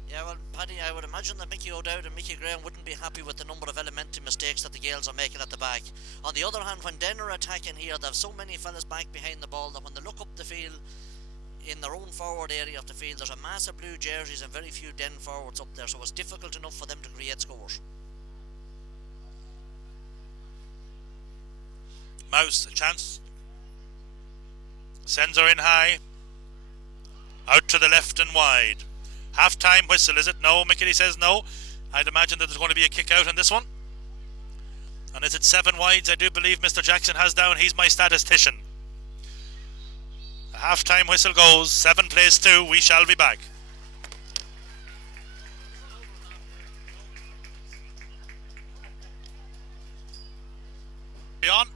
Yeah, well, Paddy, I would imagine that Mickey O'Dowd and Mickey Graham wouldn't be happy with the number of elementary mistakes that the Gales are making at the back. On the other hand, when Den are attacking here, they have so many fellas back behind the ball that when they look up the field, in their own forward area of the field, there's a mass of blue jerseys and very few Den forwards up there, so it's difficult enough for them to create scores. Mouse, a chance. Sends her in high. Out to the left and wide. Half-time whistle, is it? No, Mickey says no. I'd imagine that there's going to be a kick out on this one. And is it 7 wides? I do believe Mr. Jackson has down. He's my statistician. Half-time whistle goes, 7 plays 2, we shall be back. On.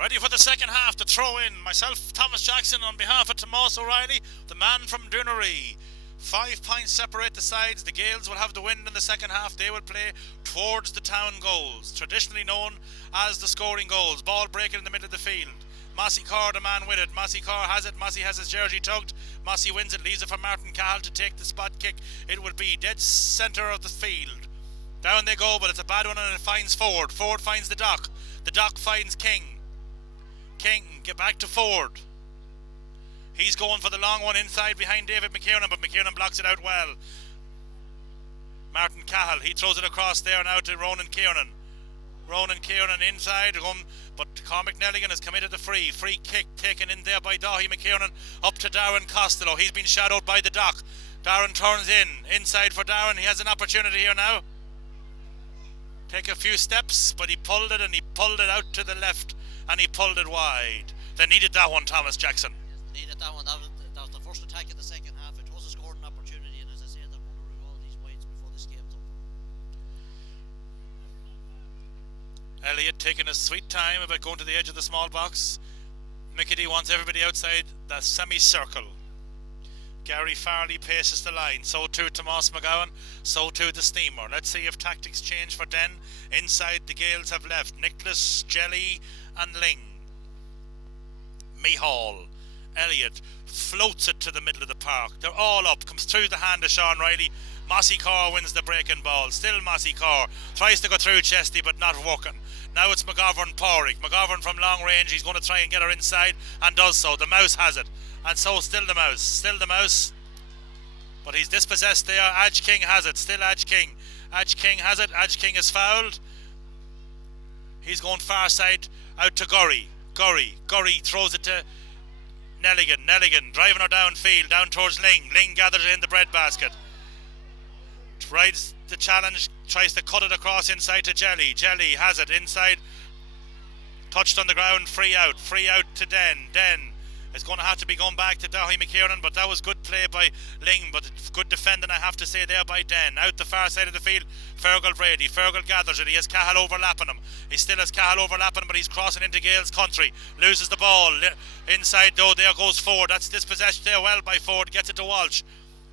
Ready for the second half to throw in. Myself, Thomas Jackson, on behalf of Tomas O'Reilly, the man from Dunaree. 5 points separate the sides. The Gales will have the win in the second half. They will play towards the town goals, traditionally known as the scoring goals. Ball breaking in the middle of the field. Mossy Carr, the man with it. Mossy Carr has it. Mossy has his jersey tugged. Mossy wins it, leaves it for Martin Cahill to take the spot kick. It will be dead centre of the field. Down they go, but it's a bad one and it finds Ford. Ford finds the Dock. The Dock finds King. King, get back to Ford. He's going for the long one inside behind David McKiernan, but McKiernan blocks it out well. Martin Cahill, he throws it across there now to Ronan Kieran. Ronan Kieran inside, but Cormac Nelligan has committed the free kick taken in there by Dahi McKiernan up to Darren Costello. He's been shadowed by the Dock. Darren turns inside for Darren. He has an opportunity here now. Take a few steps, but he pulled it and he pulled it out to the left and he pulled it wide. They needed that one, Thomas Jackson. Needed that one. That was the first attack in the second half. It was a scoring opportunity, and as I said, they're going to remove all these wides before this game's up. Elliott taking his sweet time about going to the edge of the small box. Mickey D wants everybody outside the semicircle. Gary Farley paces the line. So too Tomas McGowan. So too the Steamer. Let's see if tactics change for Den. Inside the Gales have left Nicholas, Jelly and Ling. Mihal. Elliott floats it to the middle of the park. They're all up. Comes through the hand of Sean Riley. Mossy Carr wins the breaking ball. Still Mossy Carr. Tries to go through Chesty but not working. Now it's McGovern Porrick. McGovern from long range. He's going to try and get her inside and does so. The Mouse has it. And so still the Mouse. Still the Mouse. But he's dispossessed there. Edge King has it. Still Edge King. Edge King has it. Edge King is fouled. He's going far side out to Gurry. Gurry throws it to Nelligan. Nelligan driving her downfield, down towards Ling. Ling gathers it in the breadbasket. Rides the challenge, tries to cut it across inside to Jelly. Jelly has it inside. Touched on the ground, free out to Den. Den is going to have to be going back to Dahi McKiernan, but that was good play by Ling, but good defending, I have to say, there by Den. Out the far side of the field, Fergal Brady. Fergal gathers it. He has Cahill overlapping him. He still has Cahill overlapping him, but he's crossing into Gale's country. Loses the ball. Inside though, there goes Ford. That's dispossessed there well by Ford. Gets it to Walsh.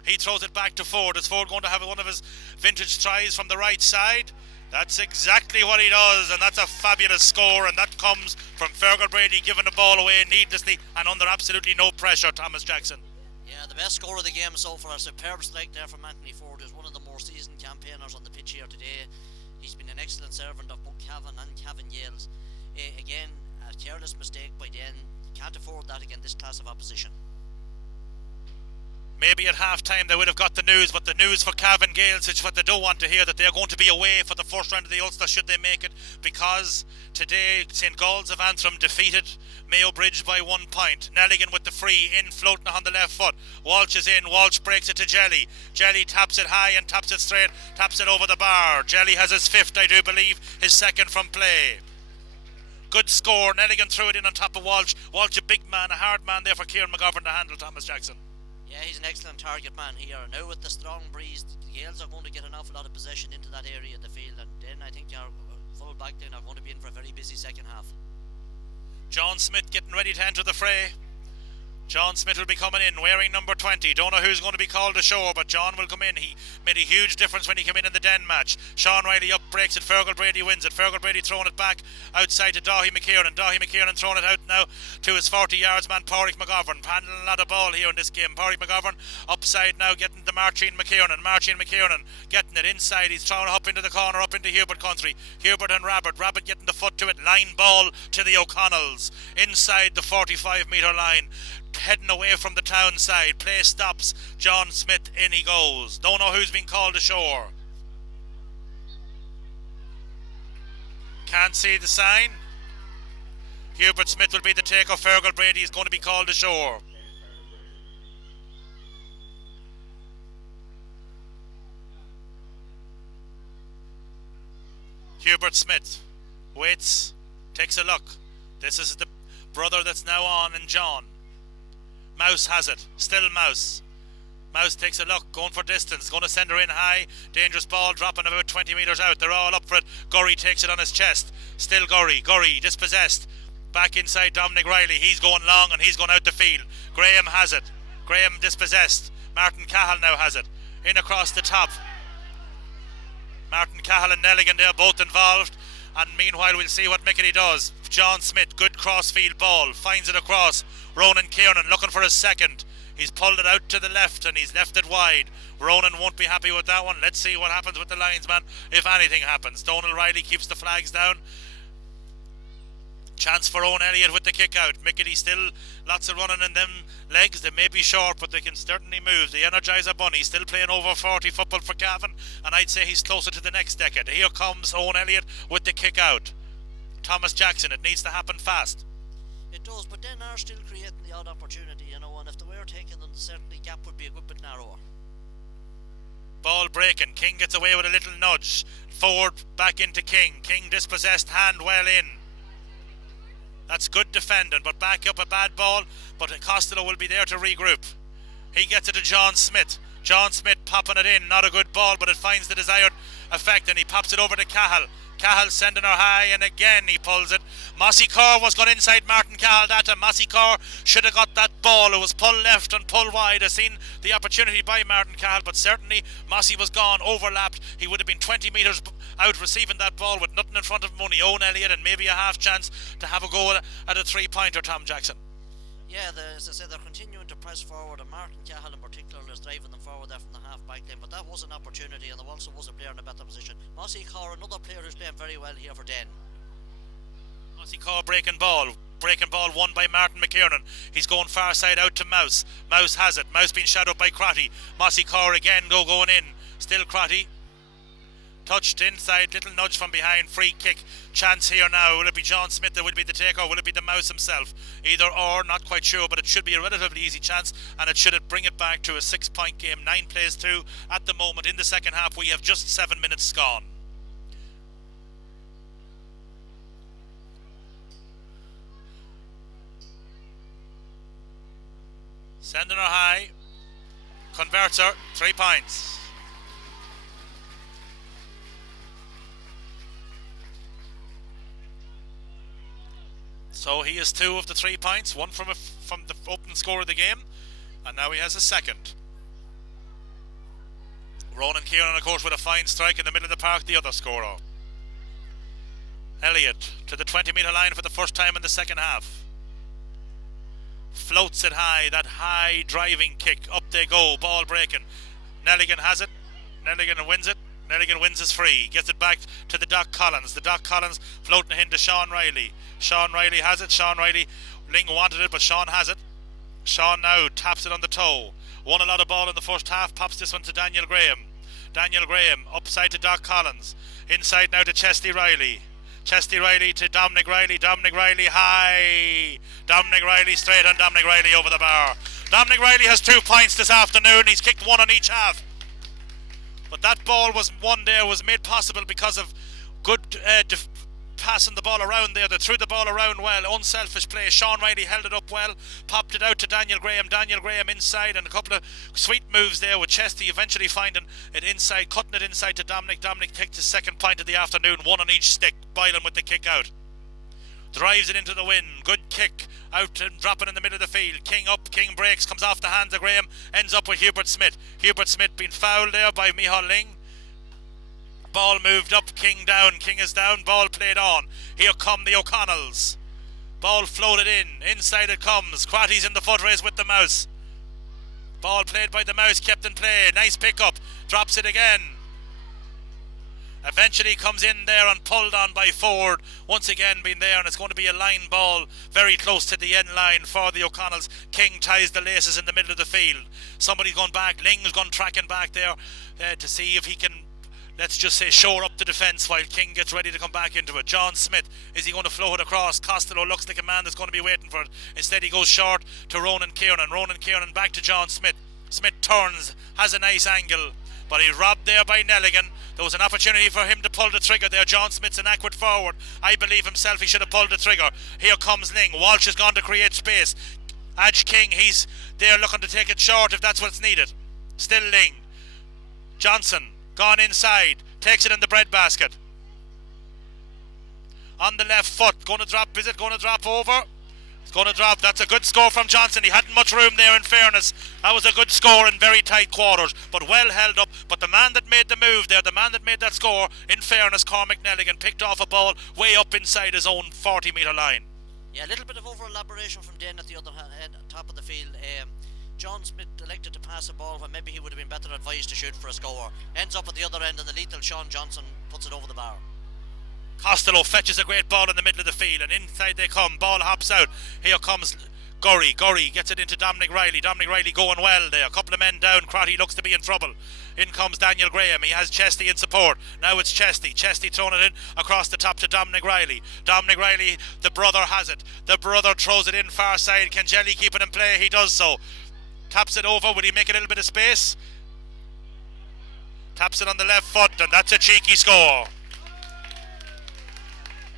He throws it back to Ford. Is Ford going to have one of his vintage tries from the right side? That's exactly what he does, and that's a fabulous score, and that comes from Fergal Brady giving the ball away needlessly and under absolutely no pressure, Thomas Jackson. Yeah, the best score of the game so far. A superb strike there from Anthony Ford, who's one of the more seasoned campaigners on the pitch here today. He's been an excellent servant of both Cavan and Cavan Yales. Again, a careless mistake by Den. Can't afford that against this class of opposition. Maybe at half time they would have got the news, but the news for Cavan Gales is what they don't want to hear, that they're going to be away for the first round of the Ulster should they make it, because today St. Gall's of Antrim defeated Mayo Bridge by 1 point. Nelligan with the free, in floating on the left foot. Walsh is in, Walsh breaks it to Jelly. Jelly taps it high and taps it straight, taps it over the bar. Jelly has his fifth, I do believe, his second from play. Good score, Nelligan threw it in on top of Walsh. Walsh a big man, a hard man there for Kieran McGovern to handle, Thomas Jackson. Yeah, he's an excellent target man here. Now with the strong breeze, the Gales are going to get an awful lot of possession into that area of the field, and then I think our full back then are going to be in for a very busy second half. John Smith getting ready to enter the fray. John Smith will be coming in wearing number 20. Don't know who's going to be called ashore, but John will come in. He made a huge difference when he came in the Den match. Sean Riley up, breaks it. Fergal Brady wins it. Fergal Brady throwing it back outside to Dahi McKiernan. Dahi McKiernan throwing it out now to his 40 yards man, Pádraig McGovern. Handling a lot of ball here in this game. Pádraig McGovern upside now, getting to Marcin McKiernan. Marcin McKiernan getting it inside. He's throwing it up into the corner, up into Hubert country. Hubert and Rabbit. Rabbit getting the foot to it. Line ball to the O'Connells. Inside the 45 metre line. Heading away from the town side. Play stops. John Smith, in he goes. Don't know who's been called ashore. Can't see the sign. Hubert Smith will be the takeoff. Fergal Brady is going to be called ashore. Hubert Smith waits, takes a look. This is the brother that's now on in John. Mouse has it. Still Mouse. Mouse takes a look, going for distance, going to send her in high. Dangerous ball dropping about 20 metres out. They're all up for it. Gurry takes it on his chest. Still Gurry. Gurry dispossessed. Back inside Dominic Riley. He's going long and he's going out the field. Graham has it. Graham dispossessed. Martin Cahill now has it. In across the top. Martin Cahill and Nelligan, they're both involved. And meanwhile we'll see what Mickey does. John Smith, good crossfield ball, finds it across. Ronan Kieran looking for his second. He's pulled it out to the left and he's left it wide. Ronan won't be happy with that one. Let's see what happens with the linesman, if anything happens. Donal Riley keeps the flags down. Chance for Owen Elliott with the kick out. Mickety still lots of running in them legs. They may be short, but they can certainly move. The Energizer Bunny still playing over 40 football for Cavan, and I'd say he's closer to the next decade. Here comes Owen Elliott with the kick out. Thomas Jackson, it needs to happen fast. It does, but then are still creating the odd opportunity, you know, and if they were taking them, certainly gap would be a good bit narrower. Ball breaking. King gets away with a little nudge. Forward back into King. King dispossessed, hand well in. That's good defending, but back up a bad ball. But Costello will be there to regroup. He gets it to John Smith. John Smith popping it in. Not a good ball, but it finds the desired effect, and he pops it over to Cahill. Cahill sending her high, and again he pulls it. Mossy Carr was going inside Martin Cahill that time. Mossy Carr should have got that ball. It was pulled left and pulled wide. I seen the opportunity by Martin Cahill, but certainly Mossy was gone, overlapped. He would have been 20 metres out receiving that ball with nothing in front of him, only Owen Elliott and maybe a half chance to have a go at a three-pointer, Tom Jackson. Yeah, as I said, they're continuing to press forward, and Martin Cahill in particular is driving them forward there from the half-back line, but that was an opportunity, and there also was a player in a better position. Mossy Carr, another player who's playing very well here for Den. Mossy Carr breaking ball. Breaking ball won by Martin McKiernan. He's going far side out to Mouse. Mouse has it. Mouse being shadowed by Crotty. Mossy Carr again going in. Still Crotty. Touched inside. Little nudge from behind. Free kick. Chance here now. Will it be John Smith that will be the taker? Will it be the Mouse himself? Either or, not quite sure, but it should be a relatively easy chance, and it should bring it back to a 6-point game. 9 plays 2 at the moment. In the second half, we have just 7 minutes gone. Sending her high. Converts her. 3 points. So he has 2 of the 3 points. One from the opening score of the game. And now he has a second. Ronan Kieran, of course, with a fine strike in the middle of the park. The other scorer. Elliott to the 20-metre line for the first time in the second half. Floats it high, that high driving kick. Up they go, ball breaking. Nelligan has it. Nelligan wins it. Nelligan wins his free. Gets it back to the Doc Collins. The Doc Collins floating into Sean Riley. Sean Riley has it. Sean Riley. Ling wanted it, but Sean has it. Sean now taps it on the toe. Won a lot of ball in the first half. Pops this one to Daniel Graham. Daniel Graham upside to Doc Collins. Inside now to Chesty Riley. Chesty Riley to Dominic Riley. Dominic Riley high. Dominic Riley straight on Dominic Riley over the bar. Dominic Riley has 2 points this afternoon. He's kicked 1 on each half. But that ball was made possible because of good passing the ball around there. They threw the ball around well. Unselfish play. Sean Riley held it up well. Popped it out to Daniel Graham. Daniel Graham inside, and a couple of sweet moves there with Chesty eventually finding it inside, cutting it inside to Dominic. Dominic kicked his 2nd point of the afternoon. 1 on each stick. Bylan with the kick out. Drives it into the wind. Good kick. Out and dropping in the middle of the field. King up. King breaks. Comes off the hands of Graham. Ends up with Hubert Smith. Hubert Smith being fouled there by Micheál Ling. Ball moved up. King down. King is down. Ball played on. Here come the O'Connells. Ball floated in. Inside it comes. Crotty's in the foot race with the Mouse. Ball played by the Mouse. Kept in play. Nice pick up. Drops it again. Eventually comes in there and pulled on by Ford. Once again being there, and it's going to be a line ball very close to the end line for the O'Connells. King ties the laces in the middle of the field. Somebody's gone back. Ling's gone tracking back there to see if he can, let's just say, shore up the defence while King gets ready to come back into it. John Smith, is he going to float it across? Costello looks like a man that's going to be waiting for it. Instead he goes short to Ronan Kieran. Ronan Kieran back to John Smith. Smith turns, has a nice angle, but he's robbed there by Nelligan. There was an opportunity for him to pull the trigger there. John Smith's an awkward forward. I believe himself he should have pulled the trigger. Here comes Ling. Walsh has gone to create space. Adge King, he's there looking to take it short if that's what's needed. Still Ling. Johnson, gone inside. Takes it in the breadbasket. On the left foot. Going to drop. Is it going to drop over? It's going to drop. That's a good score from Johnson. He hadn't much room there, in fairness. That was a good score in very tight quarters, but well held up. But the man that made the move there, the man that made that score, in fairness, Cormac Nelligan, picked off a ball way up inside his own 40-metre line. Yeah, a little bit of over-elaboration from Den at the other end, top of the field. John Smith elected to pass a ball when maybe he would have been better advised to shoot for a score. Ends up at the other end, and the lethal Sean Johnson puts it over the bar. Costello fetches a great ball in the middle of the field, and inside they come. Ball hops out. Here comes Gurry. Gurry gets it into Dominic Riley. Dominic Riley going well there. A couple of men down. Crotty looks to be in trouble. In comes Daniel Graham. He has Chesty in support. Now it's Chesty. Chesty throwing it in across the top to Dominic Riley. Dominic Riley, the brother has it. The brother throws it in far side. Can Jelly keep it in play? He does so. Taps it over. Will he make a little bit of space? Taps it on the left foot, and that's a cheeky score.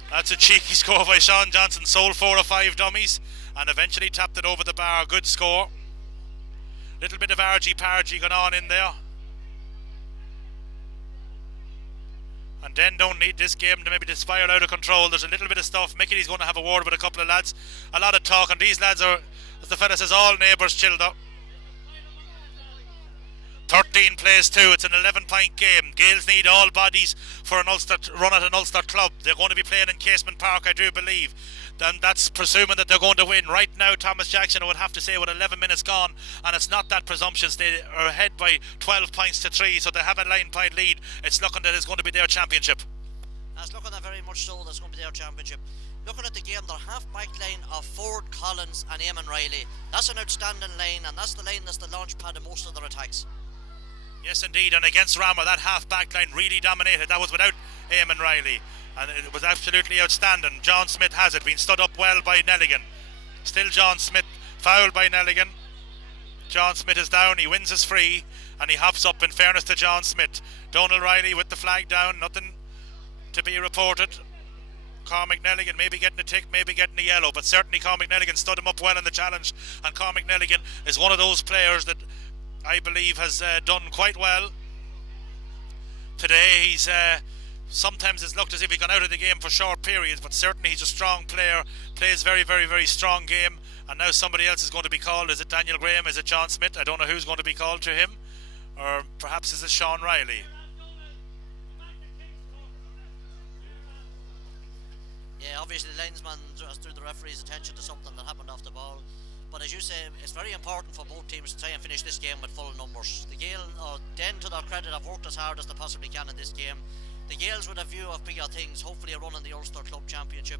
That's a cheeky score by Sean Johnson. Sold 4 or 5 dummies and eventually tapped it over the bar. Good score. Little bit of argy-pargy going on in there. And then don't need this game to maybe to spiral out of control. There's a little bit of stuff. Mickey's going to have a word with a couple of lads. A lot of talk, and these lads are, as the fella says, all neighbours chilled up. 13 plays 2. It's an 11-point game. Gales need all bodies for an Ulster run at an Ulster club. They're going to be playing in Casement Park, I do believe. Then that's presuming that they're going to win. Right now, Thomas Jackson, I would have to say, with 11 minutes gone, and it's not that presumptuous. They are ahead by 12 points to 3, so they have a 9-point lead. It's looking that it's going to be their championship. That's looking at very much so. That's going to be their championship. looking at the game, their half-back line of Ford, Collins and Eamon Riley. That's an outstanding line, and that's the line that's the launch pad of most of their attacks. Yes, indeed, and against Rama, that half-back line really dominated. That was without Eamon Riley, and it was absolutely outstanding. John Smith has it, been stood up well by Nelligan. Still John Smith, fouled by Nelligan. John Smith is down, he wins his free, and he hops up in fairness to John Smith. Donald Riley with the flag down, nothing to be reported. Cormac Nelligan maybe getting a tick, maybe getting a yellow, but certainly Cormac Nelligan stood him up well in the challenge, and Cormac Nelligan is one of those players that I believe has done quite well today. He's sometimes it's looked as if he gone out of the game for short periods, but certainly he's a strong player, plays very, very, very strong game. And now somebody else is going to be called. Is it Daniel Graham? Is it John Smith? I don't know who's going to be called to him, or perhaps is it Sean Riley? Yeah, obviously the linesman just drew the referee's attention to something that happened off the ball. But as you say, it's very important for both teams to try and finish this game with full numbers. The Gael, Den to their credit, have worked as hard as they possibly can in this game. The Gaels with a view of bigger things, hopefully a run in the Ulster Club Championship,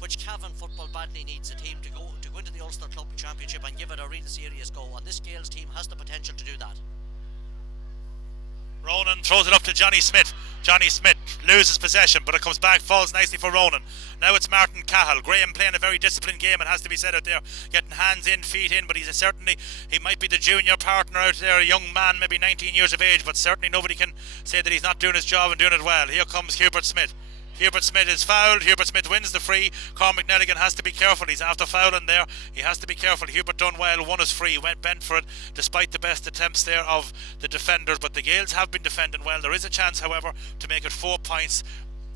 which Cavan football badly needs a team to go into the Ulster Club Championship and give it a real serious go. And this Gaels team has the potential to do that. Ronan throws it up to Johnny Smith. Johnny Smith loses possession, but it comes back, falls nicely for Ronan. Now it's Martin Cahill. Graham playing a very disciplined game, it has to be said out there. Getting hands in, feet in, but he might be the junior partner out there, a young man, maybe 19 years of age, but certainly nobody can say that he's not doing his job and doing it well. Here comes Hubert Smith. Hubert Smith is fouled. Hubert Smith wins the free. Cormac Nelligan has to be careful. He's after fouling there. He has to be careful. Hubert done well, won his free, went bent for it despite the best attempts there of the defenders. But the Gaels have been defending well. There is a chance, however, to make it 4 points.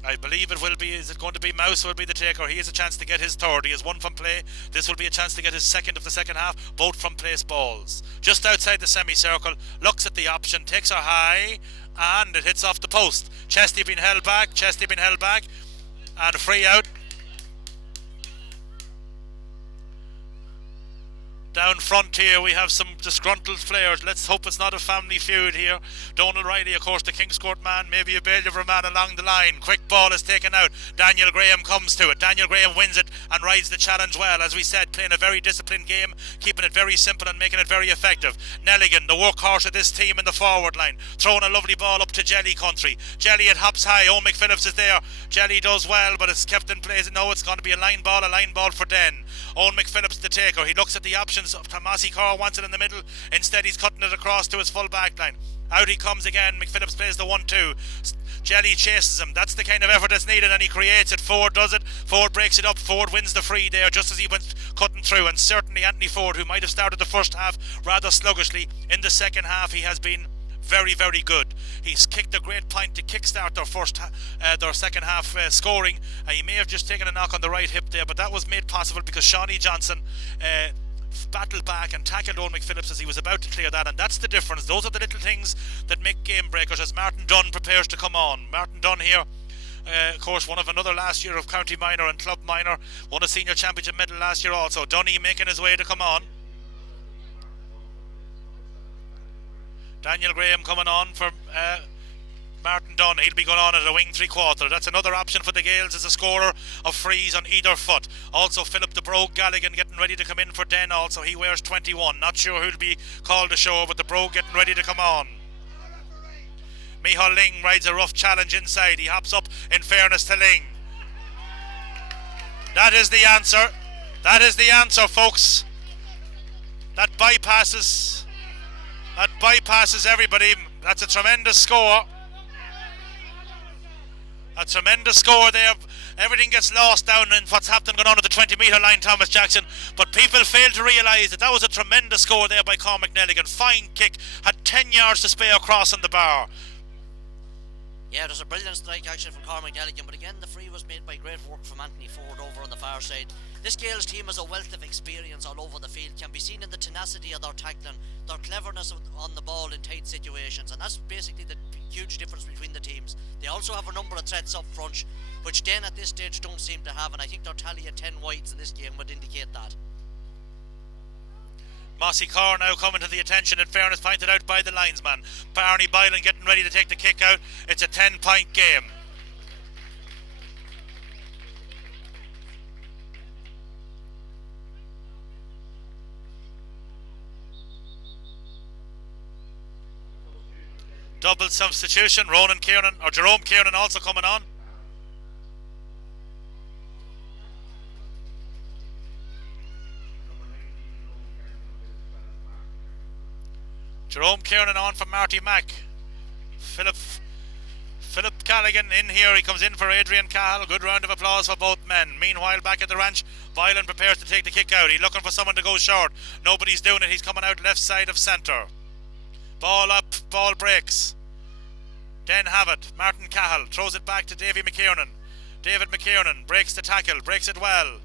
I believe it will be. Is it going to be Mouse will be the taker? He has a chance to get his third. He has one from play. This will be a chance to get his second of the second half. Both from place balls. Just outside the semicircle. Looks at the option. Takes her high. And it hits off the post. Chesty been held back. And a free out. Down front here we have some disgruntled players. Let's hope it's not a family feud here. Donald Riley, of course, the King's Court man, maybe a Bailiver man along the line. Quick ball is taken out. Daniel Graham comes to it. Daniel Graham wins it and rides the challenge well. As we said, playing a very disciplined game, keeping it very simple and making it very effective. Nelligan, the workhorse of this team in the forward line, throwing a lovely ball up to Jelly country. Jelly, it hops high. Owen McPhillips is there. Jelly does well, but it's kept in place. No, it's going to be a line ball for Den. Owen McPhillips the taker. He looks at the options. Tomasi Carr wants it in the middle. Instead he's cutting it across to his full back line. Out he comes again. McPhillips plays the 1-2. Jelly chases him. That's the kind of effort that's needed, and he creates it. Ford does it. Ford breaks it up. Ford wins the free there just as he went cutting through. And certainly Anthony Ford, who might have started the first half rather sluggishly, in the second half he has been very, very good. He's kicked a great point to kickstart their second half scoring. He may have just taken a knock on the right hip there, but that was made possible because Shawnee Johnson battled back and tackled Owen McPhillips as he was about to clear that, and that's the difference. Those are the little things that make game breakers as Martin Dunn prepares to come on. Martin Dunn here, of course, one of another last year of county minor and club minor, won a senior championship medal last year also. Dunny making his way to come on. Daniel Graham coming on for Martin Dunn. He'll be going on at a wing 3/4. That's another option for the Gaels as a scorer of frees on either foot. Also Philip de Brogue Galligan getting ready to come in for Den also. He wears 21. Not sure who'll be called to show, but de Brogue getting ready to come on. Michal Ling rides a rough challenge inside. He hops up in fairness to Ling. That is the answer. That is the answer, folks. That bypasses everybody. That's a tremendous score. A tremendous score there. Everything gets lost down in what's happening going on at the 20-metre line, Thomas Jackson. But people fail to realise that was a tremendous score there by Cormac Nelligan. Fine kick. Had 10 yards to spare across on the bar. Yeah, there's a brilliant strike action from Cormac Nelligan, but again the free was made by great work from Anthony Ford over on the far side. This Gaels team has a wealth of experience all over the field, can be seen in the tenacity of their tackling, their cleverness on the ball in tight situations, and that's basically the huge difference between the teams. They also have a number of threats up front, which Den at this stage don't seem to have, and I think their tally of 10 wides in this game would indicate that. Mossy Carr now coming to the attention, in fairness pointed out by the linesman. Barney Bylan getting ready to take the kick out. It's a 10-point game. Double substitution. Ronan Kieran, or Jerome Kieran also coming on. Jerome Kieran on for Marty Mack. Philip Callaghan in here. He comes in for Adrian Cahill. Good round of applause for both men. Meanwhile, back at the ranch, Boylan prepares to take the kick out. He's looking for someone to go short. Nobody's doing it. He's coming out left side of centre. Ball up, ball breaks. Den have it. Martin Cahill throws it back to Davy McKiernan. David McKiernan breaks the tackle, breaks it well.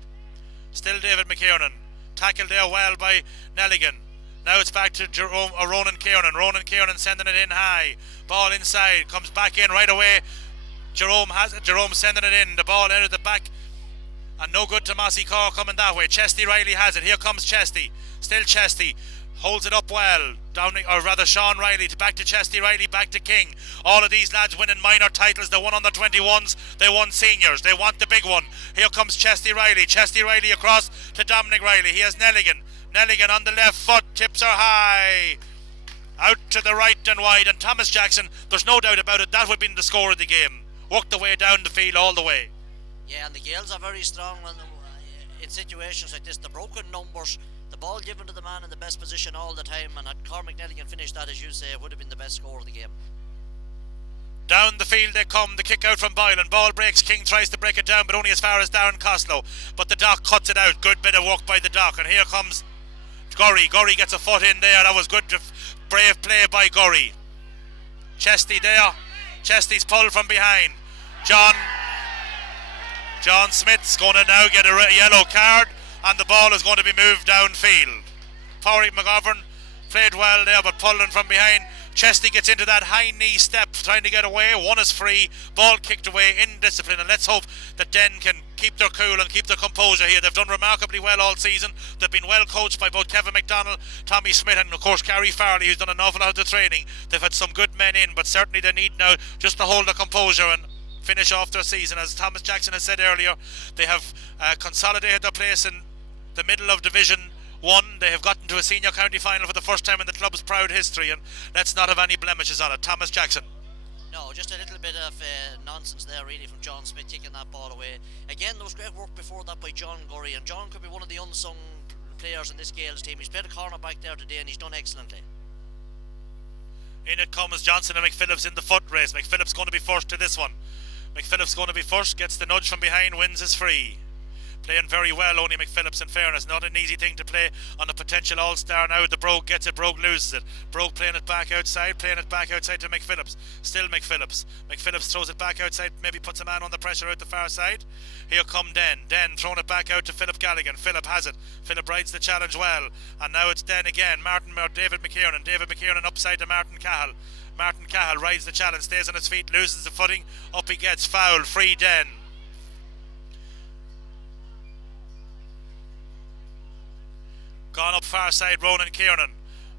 Still David McKiernan. Tackled there well by Nelligan. Now it's back to Ronan Kieran. Ronan Kieran sending it in high. Ball inside. Comes back in right away. Jerome has it. Jerome sending it in. The ball out of the back. And no good to Mossy Carr coming that way. Chesty Riley has it. Here comes Chesty. Still Chesty. Holds it up well. Sean Riley back to Chesty Riley, back to King. All of these lads winning minor titles. They won on the 21s. They won seniors. They want the big one. Here comes Chesty Riley. Chesty Riley across to Dominic Riley. He has Nelligan. Nelligan on the left foot. Tips are high. Out to the right and wide. And Thomas Jackson, there's no doubt about it, that would have been the score of the game. Worked the way down the field all the way. Yeah, and the Gaels are very strong in situations like this. The broken numbers, the ball given to the man in the best position all the time, and had Cormac Nelligan finished that, as you say, it would have been the best score of the game. Down the field they come, the kick out from Boylan. Ball breaks, King tries to break it down, but only as far as Darren Costello. But the Doc cuts it out. Good bit of work by the Doc, and here comes Gorry. Gorry gets a foot in there. That was good, brave play by Gorry. Chesty there. Chesty's pulled from behind. John Smith's going to now get a yellow card, and the ball is going to be moved downfield. Pádraig McGovern played well there, but pulling from behind. Chesty gets into that high knee step, trying to get away. One is free. Ball kicked away in discipline, and let's hope that Den can keep their cool and keep their composure here. They've done remarkably well all season. They've been well coached by both Kevin McDonald, Tommy Smith, and of course Gary Farley, who's done an awful lot of the training. They've had some good men in, but certainly they need now just to hold the composure and finish off their season. As Thomas Jackson has said earlier, they have consolidated their place in the middle of Division 1. They have gotten to a senior county final for the first time in the club's proud history, and let's not have any blemishes on it. Thomas Jackson. No, just a little bit of nonsense there really from John Smith kicking that ball away. Again, there was great work before that by John Gorry, and John could be one of the unsung players in this Gales team. He's played a cornerback there today and he's done excellently. In it comes Johnson and McPhillips in the foot race. McPhillips going to be first to this one. McPhillips going to be first, gets the nudge from behind, wins his free. Playing very well, only McPhillips, in fairness. Not an easy thing to play on a potential all-star now. The Brogue gets it, Brogue loses it. Brogue playing it back outside to McPhillips. Still McPhillips. McPhillips throws it back outside, maybe puts a man under pressure out the far side. Here come Den. Den throwing it back out to Philip Galligan. Philip has it. Philip rides the challenge well. And now it's Den again. David McKiernan. David McKiernan upside to Martin Cahill. Martin Cahill rides the challenge, stays on his feet, loses the footing. Up he gets, foul, free Den. Gone up far side, Ronan Kieran.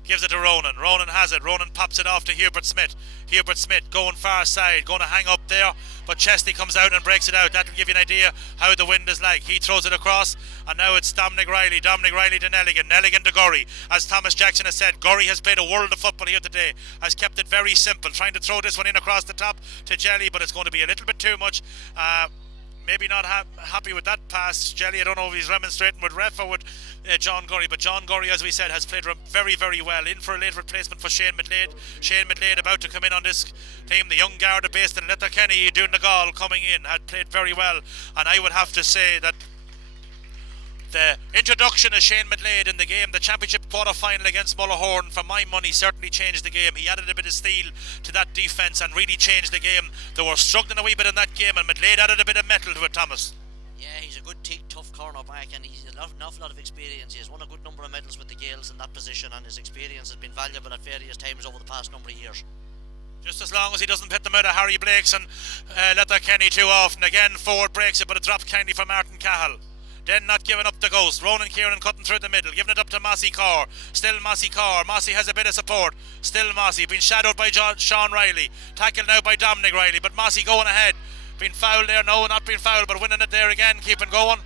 Gives it to Ronan. Ronan has it. Ronan pops it off to Hubert Smith. Hubert Smith going far side, going to hang up there, but Chesty comes out and breaks it out. That'll give you an idea how the wind is like. He throws it across, and now it's Dominic Riley. Dominic Riley to Nelligan. Nelligan to Gorry. As Thomas Jackson has said, Gorry has played a world of football here today. Has kept it very simple. Trying to throw this one in across the top to Jelly, but it's going to be a little bit too much. Maybe not happy with that pass. Jelly, I don't know if he's remonstrating with ref or with John Gorry, but John Gorry, as we said, has played very, very well. In for a late replacement for Shane McLeod. Shane McLeod about to come in on this team. The young Garda based in Letterkenny doing the goal coming in, had played very well. And I would have to say that the introduction of Shane McLeod in the game, the championship quarter-final against Mullahoran, for my money, certainly changed the game. He added a bit of steel to that defence and really changed the game. They were struggling a wee bit in that game, and McLeod added a bit of metal to it, Thomas. Yeah, he's a good, tough cornerback, and he's an awful lot of experience. He has won a good number of medals with the Gaels in that position, and his experience has been valuable at various times over the past number of years. Just as long as he doesn't hit them out of Harry Blakes and Letterkenny too often. Again, forward breaks it, but it drops kindly for Martin Cahill. Then not giving up the ghost. Ronan Kieran cutting through the middle, giving it up to Mossy Carr. Still Mossy Carr. Mossy has a bit of support. Still Mossy, being shadowed by Sean Riley. Tackled now by Dominic Riley, but Mossy going ahead. Being fouled there, no, not being fouled, but winning it there again, keeping going.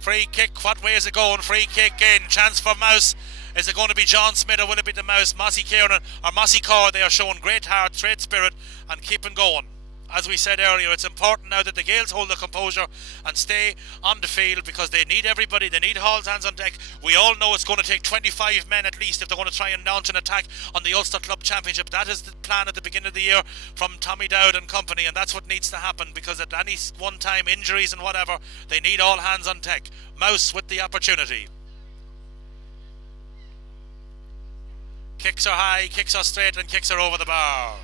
Free kick, what way is it going? Free kick in, chance for Mouse Is it going to be John Smith or will it be the Mouse? Mossy Kieran or Mossy Carr, they are showing great heart, great spirit and keeping going. As we said earlier, it's important now that the Gaels hold their composure and stay on the field because they need everybody. They need all hands on deck. We all know it's going to take 25 men at least if they're going to try and launch an attack on the Ulster Club Championship. That is the plan at the beginning of the year from Tommy Dowd and company, and that's what needs to happen because at any one time, injuries and whatever, they need all hands on deck. Mouse with the opportunity. Kicks are high, kicks are straight and kicks are over the bar.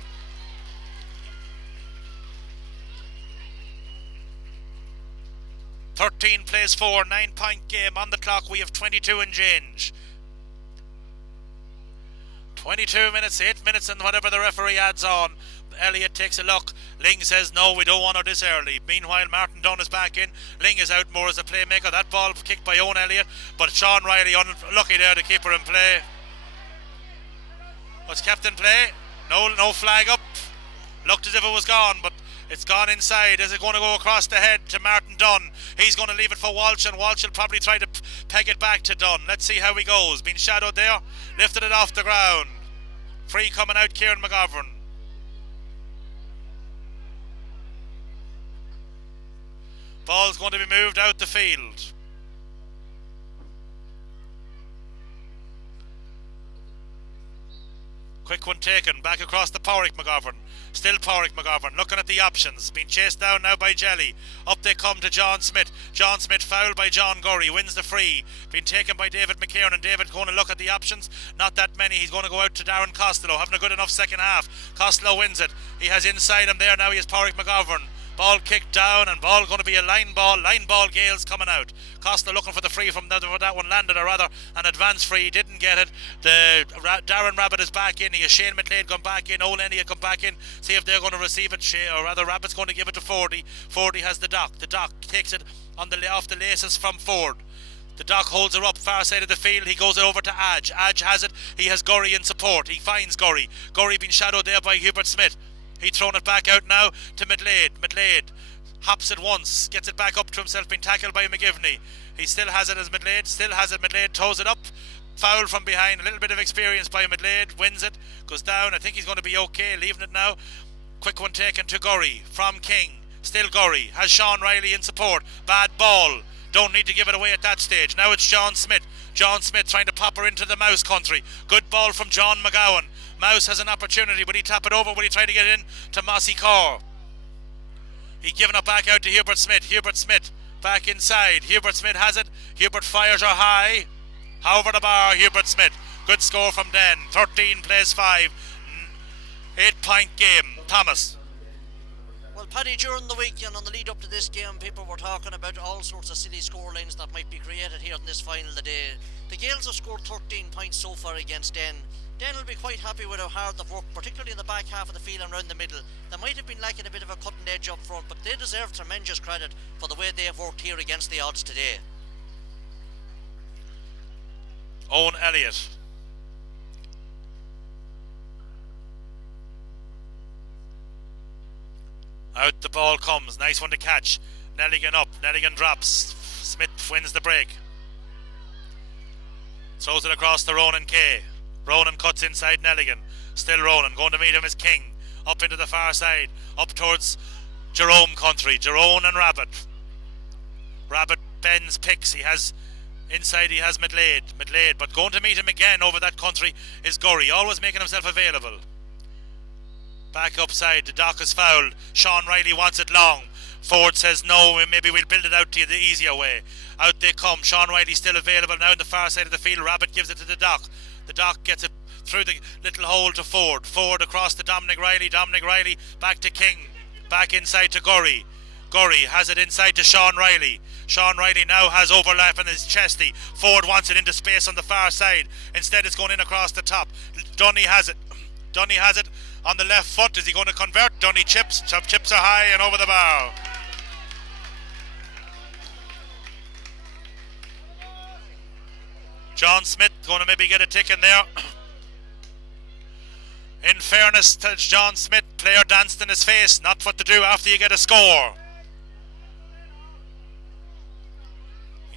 (13 plays 4, 9-point game on the clock. We have 22 and change. 22 minutes, 8 minutes and whatever the referee adds on. Elliott takes a look. Ling says no, we don't want her this early. Meanwhile, Martin Dunn is back in. Ling is out more as a playmaker. That ball kicked by Owen Elliott, but Sean Riley unlucky there to keep her in play. Was kept in play. No flag up. Looked as if it was gone, but it's gone inside. Is it going to go across the head to Martin Dunn? He's going to leave it for Walsh, and Walsh will probably try to peg it back to Dunn. Let's see how he goes. Been shadowed there. Lifted it off the ground. Free coming out, Kieran McGovern. Ball's going to be moved out the field. Quick one taken, back across the Pádraig McGovern. Still Pádraig McGovern, looking at the options. Being chased down now by Jelly. Up they come to John Smith. John Smith fouled by John Gurry, wins the free. Being taken by David McKiernan, and David going to look at the options. Not that many, he's going to go out to Darren Costello, having a good enough second half. Costello wins it. He has inside him there now, he has Pádraig McGovern. Ball kicked down and ball going to be a line ball Gales coming out. Costa looking for the free from that one landed, or rather an advance free, didn't get it. The Darren Rabbit is back in. He has Shane McLeod gone back in. Owen Elliott come back in. See if they're going to receive it. Or rather Rabbit's going to give it to Fordy. Fordy has the Doc. The Doc takes it on off the laces from Ford. The Doc holds her up far side of the field. He goes over to Adge. Adge has it. He has Gurry in support. He finds Gurry. Gurry being shadowed there by Hubert Smith. He thrown it back out now to Midlade. Midlade hops it once, gets it back up to himself, being tackled by McGivney. He still has it as Midlade, Midlade toes it up. Foul from behind, a little bit of experience by Midlade, wins it, goes down. I think he's going to be okay, leaving it now. Quick one taken to Gurry from King. Still Gurry, has Sean Riley in support. Bad ball, don't need to give it away at that stage. Now it's John Smith. John Smith trying to pop her into the Mouse country. Good ball from John McGowan. Mouse has an opportunity. Will he tap it over? Will he try to get in to Mossy Carr? He given it back out to Hubert Smith. Hubert Smith back inside. Hubert Smith has it. Hubert fires her high. Over the bar, Hubert Smith. Good score from Den. 13 plays 5. 8-point game. Thomas. Well, Paddy, during the week and on the lead up to this game, people were talking about all sorts of silly scorelines that might be created here in this final today. The Gaels have scored 13 points so far against Den. Den will be quite happy with how hard they've worked, particularly in the back half of the field and around the middle. They might have been lacking a bit of a cutting edge up front, but they deserve tremendous credit for the way they have worked here against the odds today. Owen Elliott. Out the ball comes. Nice one to catch. Nelligan up. Nelligan drops. Smith wins the break. Throws it across to Ronan Kay. Ronan cuts inside Nelligan. Still Ronan. Going to meet him is King. Up into the far side. Up towards Jerome country. Jerome and Rabbit. Rabbit bends, picks. He has inside, he has Midlade. But going to meet him again over that country is Gurry. Always making himself available. Back upside. The Doc is fouled. Sean Riley wants it long. Ford says no, maybe we'll build it out to you the easier way. Out they come. Sean Riley still available now in the far side of the field. Rabbit gives it to the Doc. The Doc gets it through the little hole to Ford. Ford across to Dominic Riley. Dominic Riley back to King. Back inside to Gurry. Gurry has it inside to Sean Riley. Sean Riley now has overlap in his chesty. Ford wants it into space on the far side. Instead it's going in across the top. Dunny has it. Dunny has it on the left foot. Is he going to convert? Dunny chips. Chips are high and over the bar. John Smith going to maybe get a tick in there. In fairness to John Smith, player danced in his face. Not what to do after you get a score.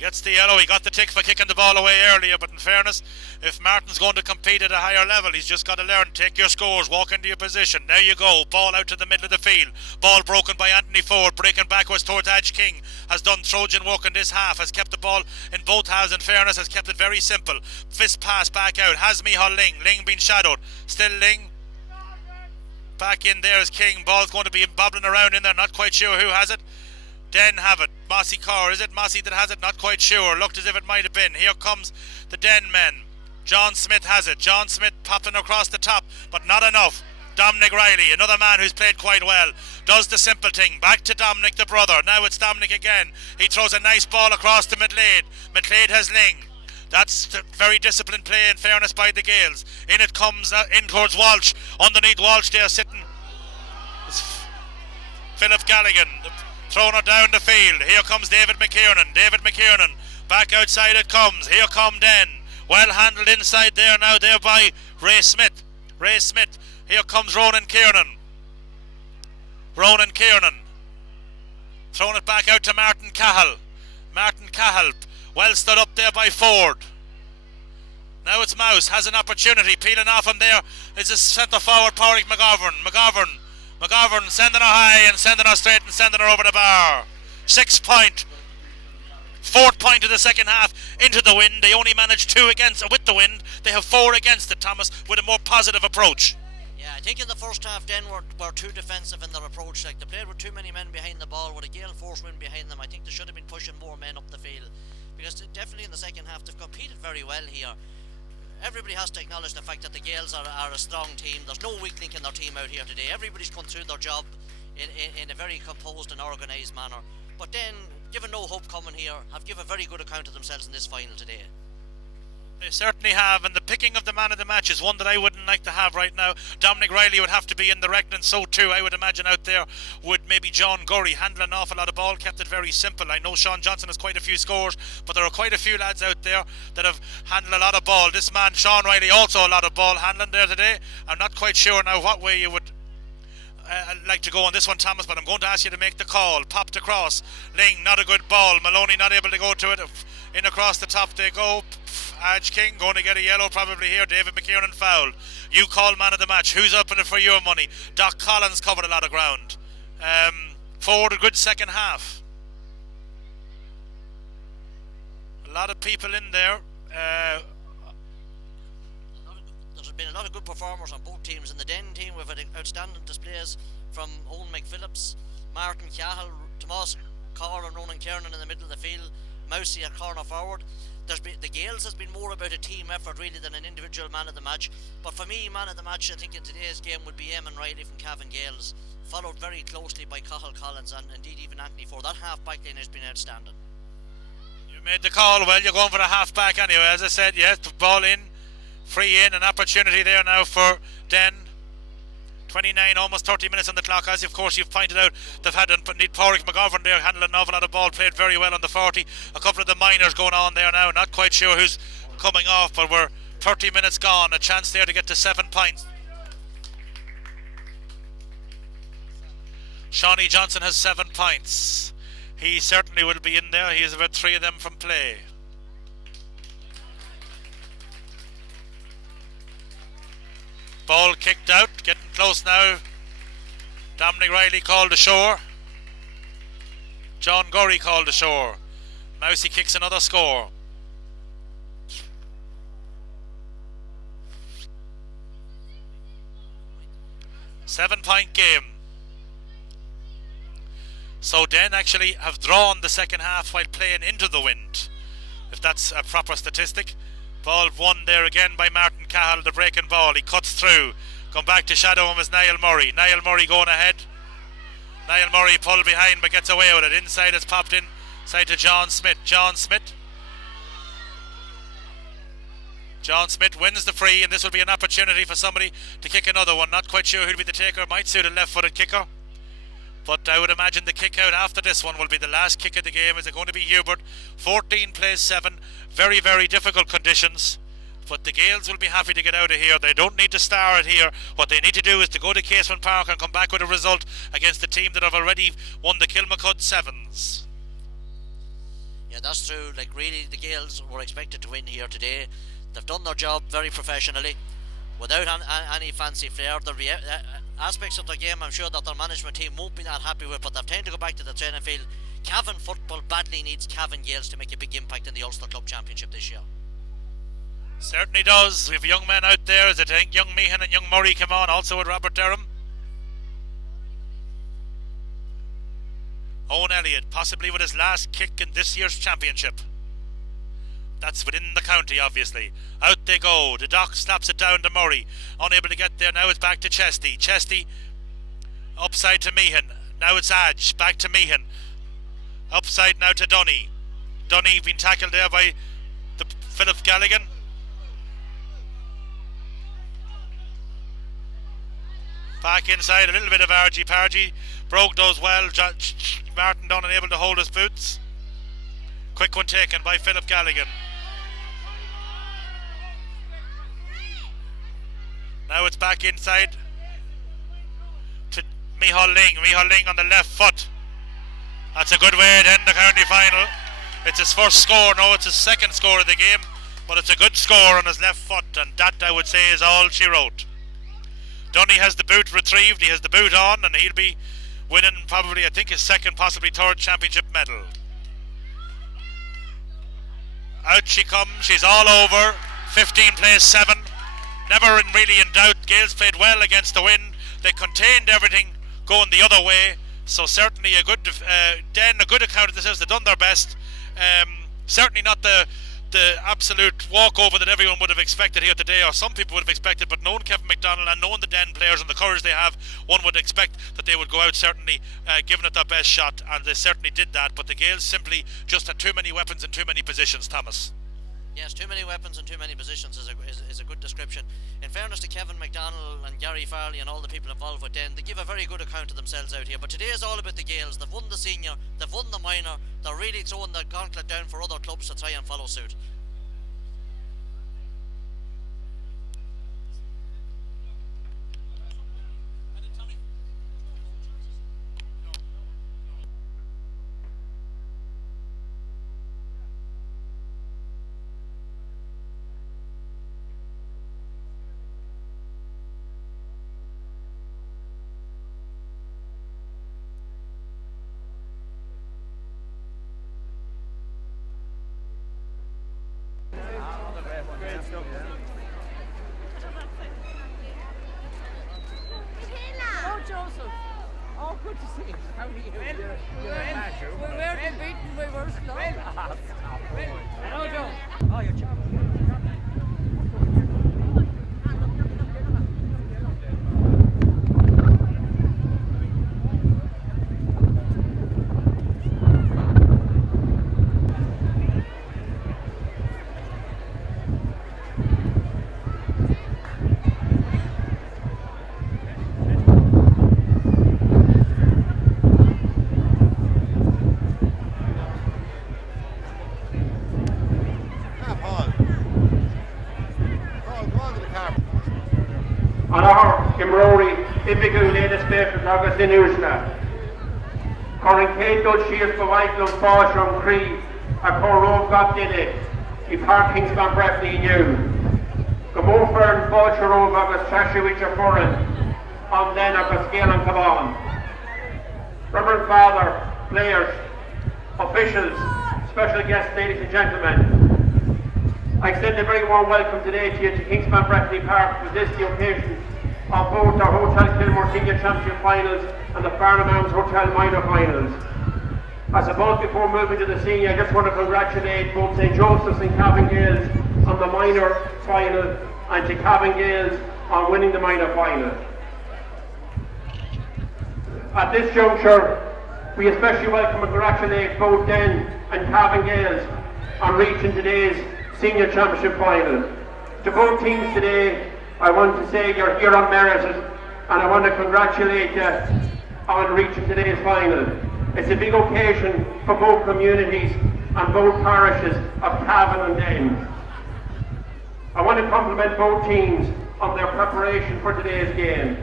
Gets the yellow. He got the tick for kicking the ball away earlier, but in fairness, if Martin's going to compete at a higher level, he's just got to learn. Take your scores, walk into your position. There you go. Ball out to the middle of the field. Ball broken by Anthony Ford, breaking backwards towards Edge King. Has done Trojan work in this half. Has kept the ball in both halves. In fairness, has kept it very simple. Fist pass back out. Has Micheál Ling. Ling being shadowed. Still Ling. Back in there is King. Ball's going to be bobbling around in there. Not quite sure who has it. Den have it. Mossy Carr. Is it Mossy that has it? Not quite sure. Looked as if it might have been. Here comes the Den men. John Smith has it. John Smith popping across the top, but not enough. Dominic Riley, another man who's played quite well, does the simple thing. Back to Dominic, the brother. Now it's Dominic again. He throws a nice ball across to McLeod. McLeod has Ling. That's very disciplined play, in fairness, by the Gaels. In it comes, in towards Walsh. Underneath Walsh there sitting. It's Philip Galligan. Throwing it down the field. Here comes David McKiernan. David McKiernan. Back outside it comes. Here come Den. Well handled inside there now there by Ray Smith. Ray Smith. Here comes Ronan Kiernan. Ronan Kiernan. Throwing it back out to Martin Cahill. Martin Cahill. Well stood up there by Ford. Now it's Mouse. Has an opportunity. Peeling off him there is his centre forward, Pádraig McGovern sending her high and sending her straight and sending her over the bar. 6 point. 4th point of the second half into the wind. They only managed 2 against with the wind. They have 4 against it, Thomas, with a more positive approach. Yeah, I think in the first half then were too defensive in their approach. Like, they played with too many men behind the ball, with a gale force wind behind them. I think they should have been pushing more men up the field, because definitely in the second half they've competed very well here. Everybody has to acknowledge the fact that the Gaels are a strong team. There's no weak link in their team out here today. Everybody's gone through their job in a very composed and organised manner. But then, given no hope coming here, have given a very good account of themselves in this final today. They certainly have, and the picking of the man of the match is one that I wouldn't like to have right now. Dominic Riley would have to be in the reckoning, so too I would imagine out there would maybe John Gurry, handling an awful lot of ball, kept it very simple. I know Sean Johnson has quite a few scores, but there are quite a few lads out there that have handled a lot of ball. This man Sean Riley also a lot of ball handling there today. I'm not quite sure now what way you would like to go on this one, Thomas, but I'm going to ask you to make the call. Popped across. Ling, not a good ball. Maloney not able to go to it. In across the top they go. Edge King going to get a yellow probably here. David McKiernan foul. You call man of the match. Who's up in it for your money? Doc Collins covered a lot of ground. Forward a good second half. A lot of people in there. There's been a lot of good performers on both teams. In the Den team, we've had outstanding displays from Owen McPhillips, Martin Cahill, Tomas Carr and Ronan Kiernan in the middle of the field, Mousy at corner forward. The Gaels has been more about a team effort really than an individual man of the match. But for me, man of the match I think in today's game would be Eamon Riley from Cavan Gaels, followed very closely by Cahill Collins and indeed even Anthony Ford. That half back line has been outstanding. You made the call. Well, you're going for the half back anyway. As I said, yes, the ball in, free in, an opportunity there now for Den. 29, almost 30 minutes on the clock. As of course you've pointed out, they've had indeed Pádraig McGovern there handling an awful lot of ball, played very well on the 40. A couple of the minors going on there now. Not quite sure who's coming off, but we're 30 minutes gone. A chance there to get to 7 points. Shawnee Johnson has 7 points. He certainly will be in there. He has about 3 of them from play. Ball kicked out, getting close now. Dominic Riley called ashore. John Gurry called ashore. Mousy kicks another score. Seven-point game. So Den actually have drawn the second half while playing into the wind, if that's a proper statistic. Ball won there again by Martin Cahill, the breaking ball. He cuts through. Come back to shadow him as Niall Murray. Niall Murray going ahead. Niall Murray pulled behind but gets away with it. Inside it's popped in. Side to John Smith. John Smith wins the free, and this will be an opportunity for somebody to kick another one. Not quite sure who'll be the taker. Might suit a left-footed kicker. But I would imagine the kick out after this one will be the last kick of the game. Is it going to be Hubert? 14 plays 7. Very, very difficult conditions. But the Gaels will be happy to get out of here. They don't need to star it here. What they need to do is to go to Casement Park and come back with a result against the team that have already won the Kilmacud Sevens. Yeah, that's true. Like, really, the Gales were expected to win here today. They've done their job very professionally, without any fancy flair. There'll be aspects of the game I'm sure that their management team won't be that happy with, but they've time to go back to the training field. Cavan football badly needs Cavan Gales to make a big impact in the Ulster Club Championship this year. Certainly does. We have young men out there. As I think young Meehan and young Murray come on, also with Robert Durham. Owen Elliott, possibly with his last kick in this year's championship. That's within the county, obviously. Out they go. The Doc slaps it down to Murray. Unable to get there. Now it's back to Chesty. Chesty upside to Meehan. Now it's Adge. Back to Meehan. Upside now to Dunny. Dunny being tackled there by the Philip Galligan. Back inside, a little bit of argy-pargy. Brogue does well. Martin Dunn unable to hold his boots. Quick one taken by Philip Galligan. Now it's back inside to Micheál Ling. Micheál Ling on the left foot. That's a good way to end the county final. It's his first score. No, it's his second score of the game, but it's a good score on his left foot, and that, I would say, is all she wrote. Dunny has the boot retrieved. He has the boot on, and he'll be winning probably, I think, his second, possibly third championship medal. Out she comes. She's all over. 15 plays 7. Never really in doubt. Gales played well against the wind. They contained everything going the other way. So certainly a good a good account of this. They've done their best. Certainly not the absolute walkover that everyone would have expected here today, or some people would have expected, but knowing Kevin McDonald and knowing the Den players and the courage they have, one would expect that they would go out certainly giving it their best shot, and they certainly did that. But the Gales simply just had too many weapons in too many positions, Thomas. Yes, too many weapons and too many positions is a good description. In fairness to Kevin McDonald and Gary Farley and all the people involved with Den, they give a very good account of themselves out here. But today is all about the Gales. They've won the senior, they've won the minor, they're really throwing the gauntlet down for other clubs to try and follow suit. Agus in Ursula. Corin Cato Shears for Michael Fosham Cree, a Corrove got in it. I Parkings van Breffney new. Gamofern Fosharov Agus Trashewich a Foreign, on then Agus Gale and Cavan. Reverend Father, players, officials, special guests, ladies and gentlemen. I extend a very warm welcome today to you to Kingspan Breffney Park with this the occasion of both our Hotel Kilmore Senior Championship Finals and the Farnham Arms Hotel Minor Finals. I suppose before moving to the senior, I just want to congratulate both St. Joseph's and Cavan Gales on the minor final, and to Cavan Gales on winning the minor final. At this juncture, we especially welcome and congratulate both Den and Cavan Gales on reaching today's Senior Championship Final. To both teams today, I want to say you're here on merit, and I want to congratulate you on reaching today's final. It's a big occasion for both communities and both parishes of Cavan and Den. I want to compliment both teams on their preparation for today's game.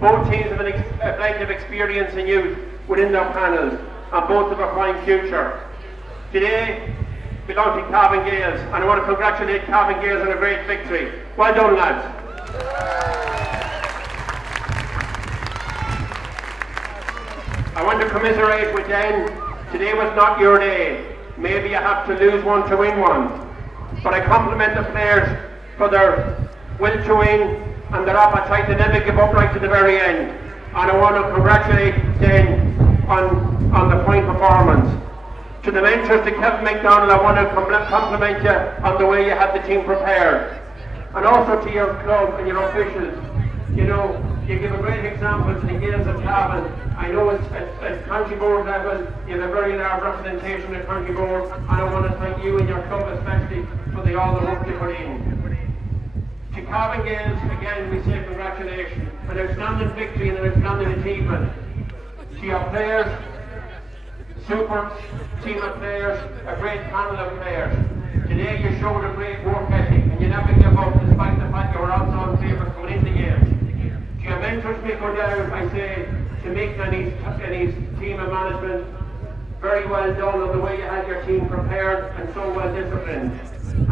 Both teams have a blend of experience and youth within their panels, and both have a fine future. today belong to Cavan Gales, and I want to congratulate Cavan Gales on a great victory. Well done, lads. I want to commiserate with Den. Today was not your day. Maybe you have to lose one to win one. But I compliment the players for their will to win and their appetite to never give up right to the very end. And I want to congratulate Den on the fine performance. To the mentors, to Kevin McDonald, I want to compliment you on the way you had the team prepared. And also to your club and your officials. You know, you give a great example to the Gales of Cavan. I know at county board level, you have a very large representation at county board, and I want to thank you and your club especially for all the work you put in. To Cavan Gales, again, we say congratulations. An outstanding victory and an outstanding achievement. To your players, super team of players, a great panel of players. Today you showed a great work ethic and you never give up despite the fact you were outside favourites going into the game. To your mentors, Mick O'Dowd, I say, to Mick and his team of management, very well done on the way you had your team prepared and so well disciplined.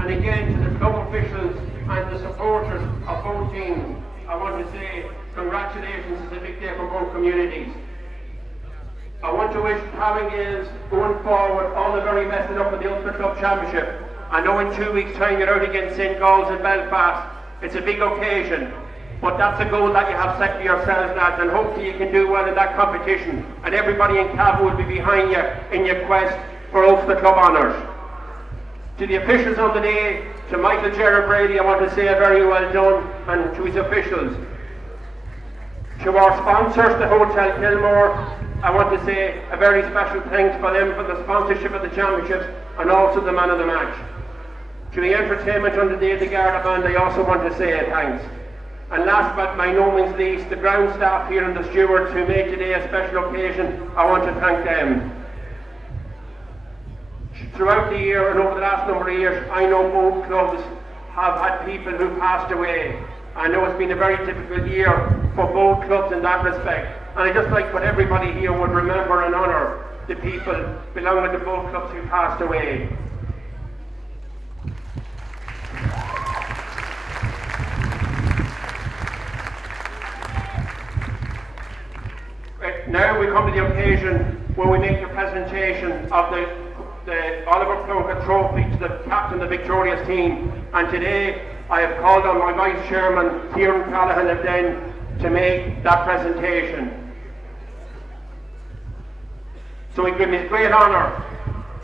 And again, to the club officials and the supporters of both teams, I want to say congratulations. It's a big day for both communities. I want to wish Cavan Gales going forward all the very best up at the Ulster Club Championship. I know in 2 weeks' time you're out against St. Gall's in Belfast. It's a big occasion, but that's a goal that you have set for yourselves, lads, and hopefully you can do well in that competition. And everybody in Cavan will be behind you in your quest for Ulster Club honours. To the officials on the day, to Michael Gerard Brady, I want to say a very well done, and to his officials. To our sponsors, the Hotel Kilmore, I want to say a very special thanks for them for the sponsorship of the championships and also the man of the match. To the entertainment on the day of the Garda Band, I also want to say thanks. And last but by no means least, the ground staff here and the stewards who made today a special occasion, I want to thank them. Throughout the year and over the last number of years, I know both clubs have had people who passed away. I know it's been a very difficult year for both clubs in that respect. And I just like what everybody here would remember and honour the people belonging to both clubs who passed away. Now we come to the occasion where we make the presentation of the Oliver Plunkett Trophy to the captain of the victorious team. And today I have called on my Vice Chairman, Kieran Callahan of Den, to make that presentation. So it gives me great honour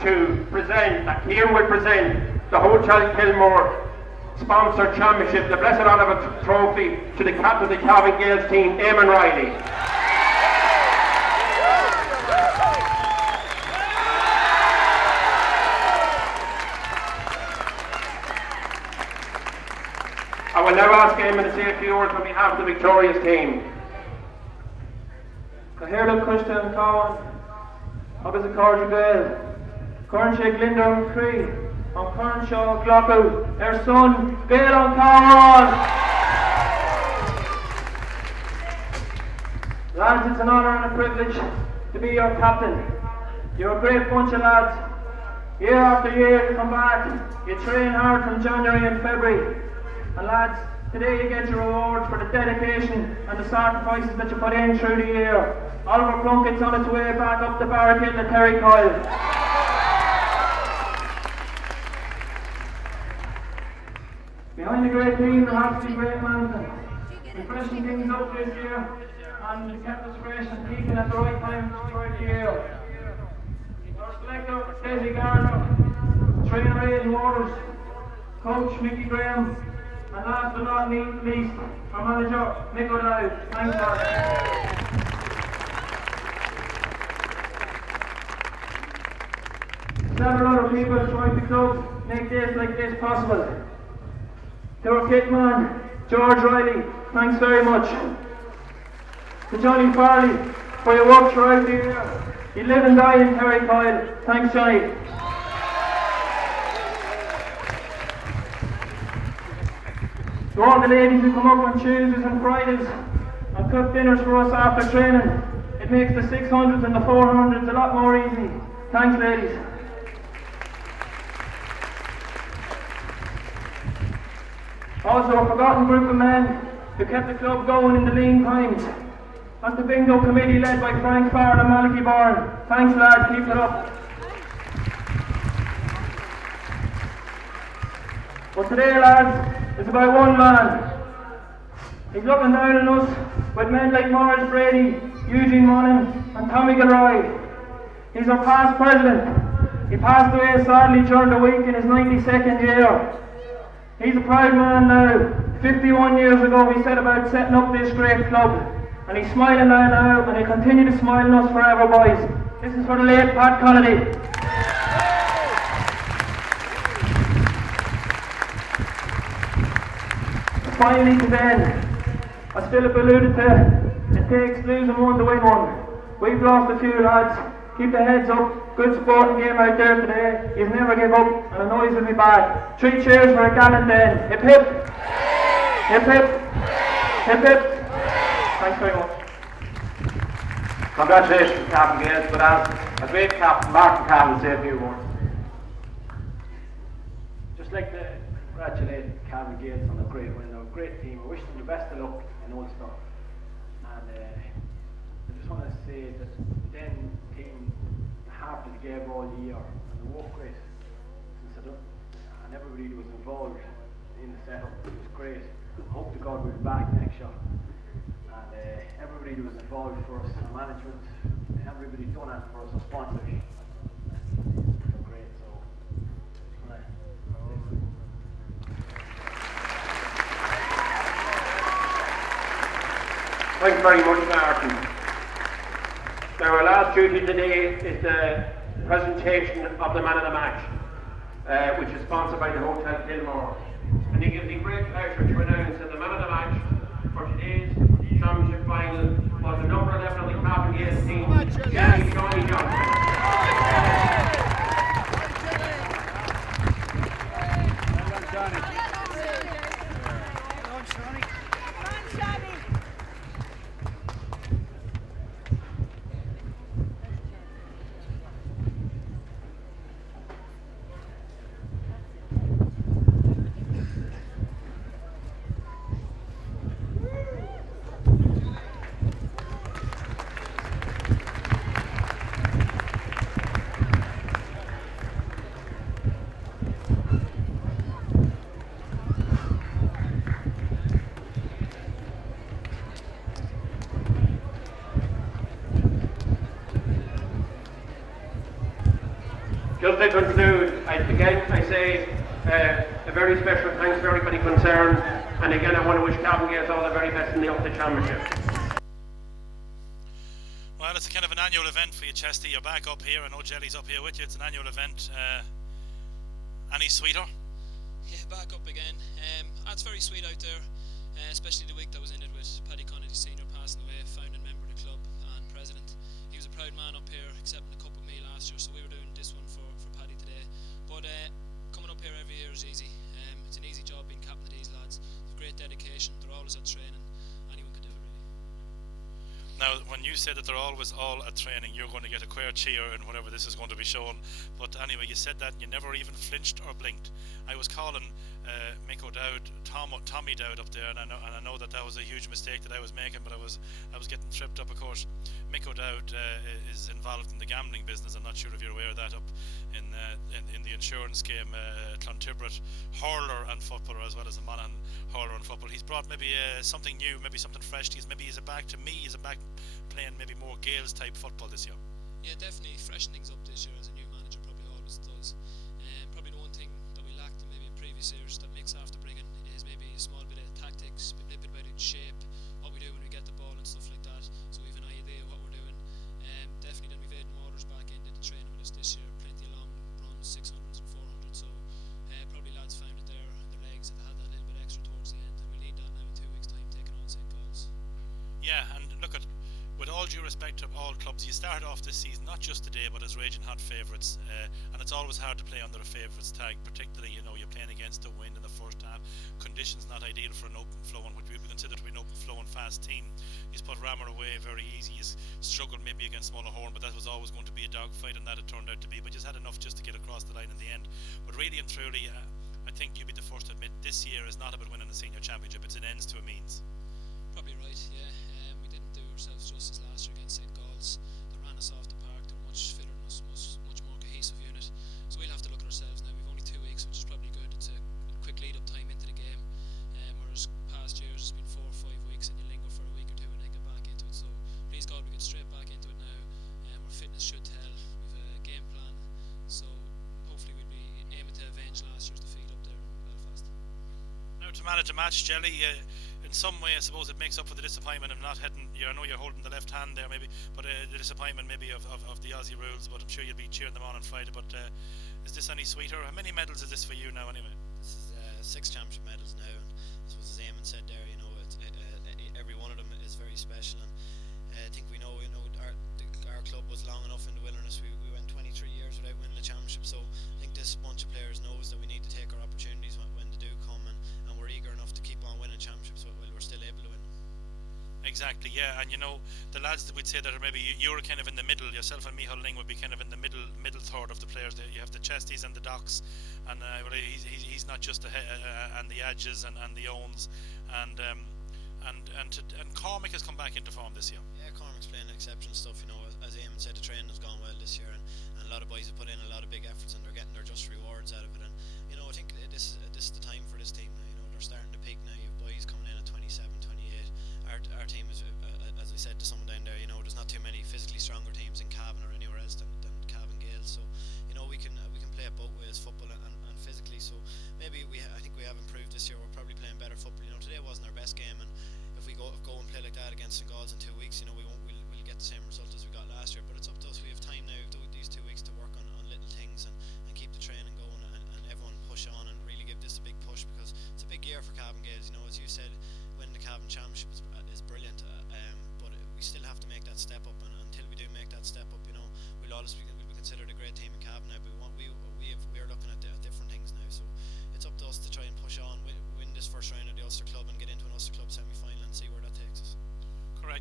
to present, that Kieran will present, the Hotel Kilmore sponsored championship, the Blessed Oliver Trophy, to the captain of the Cavan Gales team, Eamon Riley. I will now ask Eamon to say a few words on behalf of the victorious team. Cahill Cushton Cowan, agus a Cordial Gael, Cornshay Glendon Cree, on Cornshaw Glocku, their son, Gael on Cowan. Lads, it's an honour and a privilege to be your captain. You're a great bunch of lads. Year after year you come back, you train hard from January and February. And lads, today you get your rewards for the dedication and the sacrifices that you put in through the year. Oliver Plunkett's on its way back up the barricade at Terry Coyle. Behind the great team there has to be great management. We're freshening things up this year and we kept us fresh and peaking at the right time throughout the year. Our selector, Desi Garner, trainer Aidan Waters, coach Mickey Graham, and last but not least, our manager, Mick O'Dowd. Thanks, guys. Several other people throughout the club make days like this possible. To our kit man, George Riley, thanks very much. To Johnny Farley, for your work throughout the year. You live and die in Terry Coyle. Thanks, Johnny. To all the ladies who come up on Tuesdays and Fridays and cook dinners for us after training. It makes the 600s and the 400s a lot more easy. Thanks, ladies. Also a forgotten group of men who kept the club going in the lean times. That's the bingo committee led by Frank Farr and Malachy Bourne. Thanks lads, keep it up. But today lads, it's about one man. He's looking down on us with men like Maurice Brady, Eugene Monaghan and Tommy Gilroy. He's our past president. He passed away sadly during the week in his 92nd year. He's a proud man now. 51 years ago he set about setting up this great club. And he's smiling now and he'll continue to smile on us forever, boys. This is for the late Pat Connolly. Finally to then, as Philip alluded to, it takes losing one to win one. We've lost a few lads. Keep the heads up. Good sporting game out there today. He's never give up, and I know he's will be back. 3 cheers for a gallant then. Hip hip. Hip hip. Hip hip. Thanks very much. Congratulations, Captain Gales, but as a great captain, Martin Cavan said a few words. Just like to congratulate Cavan Gales on a great win. They're a great team. I wish them the best of luck in Ulster. And I just want to say that then team half of the game all year and they worked great. And everybody who was involved in the setup, it was great. I hope to God we'll be back next year. And everybody who was involved for us, management, everybody done that for us, our sponsors. They're great, so thanks very much, Martin. Now our last duty today is the presentation of the man of the match, which is sponsored by the Hotel Kilmore. And it gives me great pleasure to announce that the man of the match for today's championship final was the number 11 of the Captain Gales team, Johnny Johnson. Just to conclude, I say a very special thanks to everybody concerned, and again I want to wish Cavan Gales all the very best in the Ulster Championship. Well, it's a kind of an annual event for you, Chesty. You're back up here. I know Jelly's up here with you. It's an annual event. Any sweeter? Yeah, back up again. That's very sweet out there, especially the week that was in it with Paddy Connolly Senior passing away, founding member of the club and president. He was a proud man up here, accepting a cup with me last year, so we were doing this one for Paddy today. But coming up here every year is easy. It's an easy job being captain of these lads. They've great dedication. They're always at training. Anyone can do it, really. Now, when you say that they're always all at training, you're going to get a queer cheer and whatever this is going to be shown. But anyway, you said that and you never even flinched or blinked. I was calling Mick O'Dowd, Tommy Dowd up there, and I know that was a huge mistake that I was making, but I was getting tripped up. Of course, Mick O'Dowd is involved in the gambling business. I'm not sure if you're aware of that. Up in the insurance game, Clontibbret hurler and footballer, as well as a Monaghan hurler and football. He's brought maybe something new, maybe something fresh. He's back to me. He's back playing maybe more Gales type football this year. Yeah, definitely freshen things up this year, as a new manager probably always does. Probably the one thing that we lacked in maybe in previous years that Mick's after bringing is maybe a small bit of tactics, a bit about its shape, what we do when we get the ball and stuff like that, so we have an idea of what we're doing. Definitely then we've Aidan Waters back in, did the training with us this year, plenty of long runs, 600s and 400s, so probably lads found it there in their legs that had that little bit extra towards the end, and we need that now in 2 weeks' time, taking on St. Gall's. Yeah, and look at, with all due respect to all clubs, you start off this season not just today but as raging hot favourites, and it's always hard to play under a favourites tag, particularly you're playing against the wind in the first half. Conditions not ideal for an open flowing, what we would consider to be an open flowing fast team. He's put Rammer away very easy. He's struggled maybe against Mullahoran, but that was always going to be a dogfight, and that it turned out to be, but just had enough just to get across the line in the end. But really and truly, I think you'd be the first to admit this this year is not about winning the senior championship, it's an ends to a means. Probably right, yeah. We didn't do ourselves justice last year against St. Gall's. They ran us off the park. They were much fitter than us, much more cohesive unit. So we'll have to look at ourselves now. We've only 2 weeks, which is probably good. It's a quick lead up time into the game. Whereas past years it's been 4 or 5 weeks and you linger for a week or two and then get back into it. So please God we get straight back into it now. Our fitness should tell. We've a game plan. So hopefully we'll be aiming to avenge last year's defeat up there in Belfast. Now to manage a match, Jelly, in some way I suppose it makes up for the disappointment of not heading. I know you're holding the left hand there maybe, but the disappointment maybe of the Aussie rules, but I'm sure you'll be cheering them on Friday. But is this any sweeter? How many medals is this for you now anyway? This is 6 championship medals now, and I suppose as Eamon said there, every one of them is very special, and I think we know, our club was long enough in the wilderness. We went 23 years without winning a championship, so I think this bunch of players knows that we need to take our opportunities when they do come, and we're eager enough to keep on winning championships while we're still able to win. Exactly, yeah, and the lads that we'd say that are maybe you're kind of in the middle, yourself and Micheál Ling would be kind of in the middle third of the players. You have the Chesties and the Docks, and he's not just and the Edges and the Owens, and Cormac has come back into form this year. Yeah, Cormac's playing exceptional stuff. As Eamon said, the training has gone well this year, and a lot of boys have put in a lot of big efforts, and they're getting their just rewards out of it. And I think this is the time for this team. They're starting to peak now. You have boys coming in at 27, 28. Our team is, as I said to someone down there, there's not too many physically stronger teams in Cavan or anywhere else than Cavan Gales. So we can play it both ways, football and physically. So maybe I think we have improved this year. We're probably playing better football. Today wasn't our best game, and if we go and play like that against St. Gall's in 2 weeks, we'll get the same result as we got last year. But it's up to us. We have time now, these 2 weeks, to work on little things and keep the training going, and everyone push on and really give this a big push, because it's a big year for Cavan Gales. As you said, winning the Cavan Championship is brilliant, but we still have to make that step up, and until we do make that step up, we'll always be considered a great team in Cavan now. But we're looking at different things now, so it's up to us to try and push on, win this first round of the Ulster Club, and get into an Ulster Club semi-final and see where that takes us.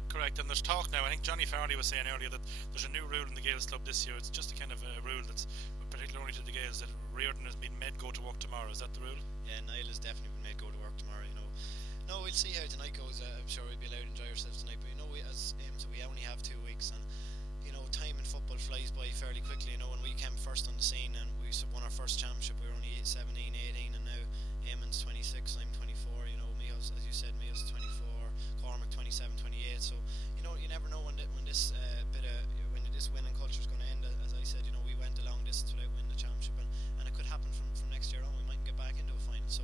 Correct. And there's talk now. I think Johnny Farley was saying earlier that there's a new rule in the Gales Club this year. It's just a kind of a rule that's particular only to the Gales, that Reardon has been made go to work tomorrow. Is that the rule? Yeah, Niall has definitely been made go to work tomorrow. No, we'll see how tonight goes. I'm sure we'll be allowed to enjoy ourselves tonight. But as Eamon said, we only have 2 weeks, and time in football flies by fairly quickly. When we came first on the scene and we won our first championship, we were only 17, 18, and now Eamon's 26, I'm 24. Micheál's, as you said, Micheál's 24, Cormac 27, 28. So you never know when this when this winning culture is going to end. As I said, we went a long distance without winning the championship, and it could happen from next year on. We might get back into a final. So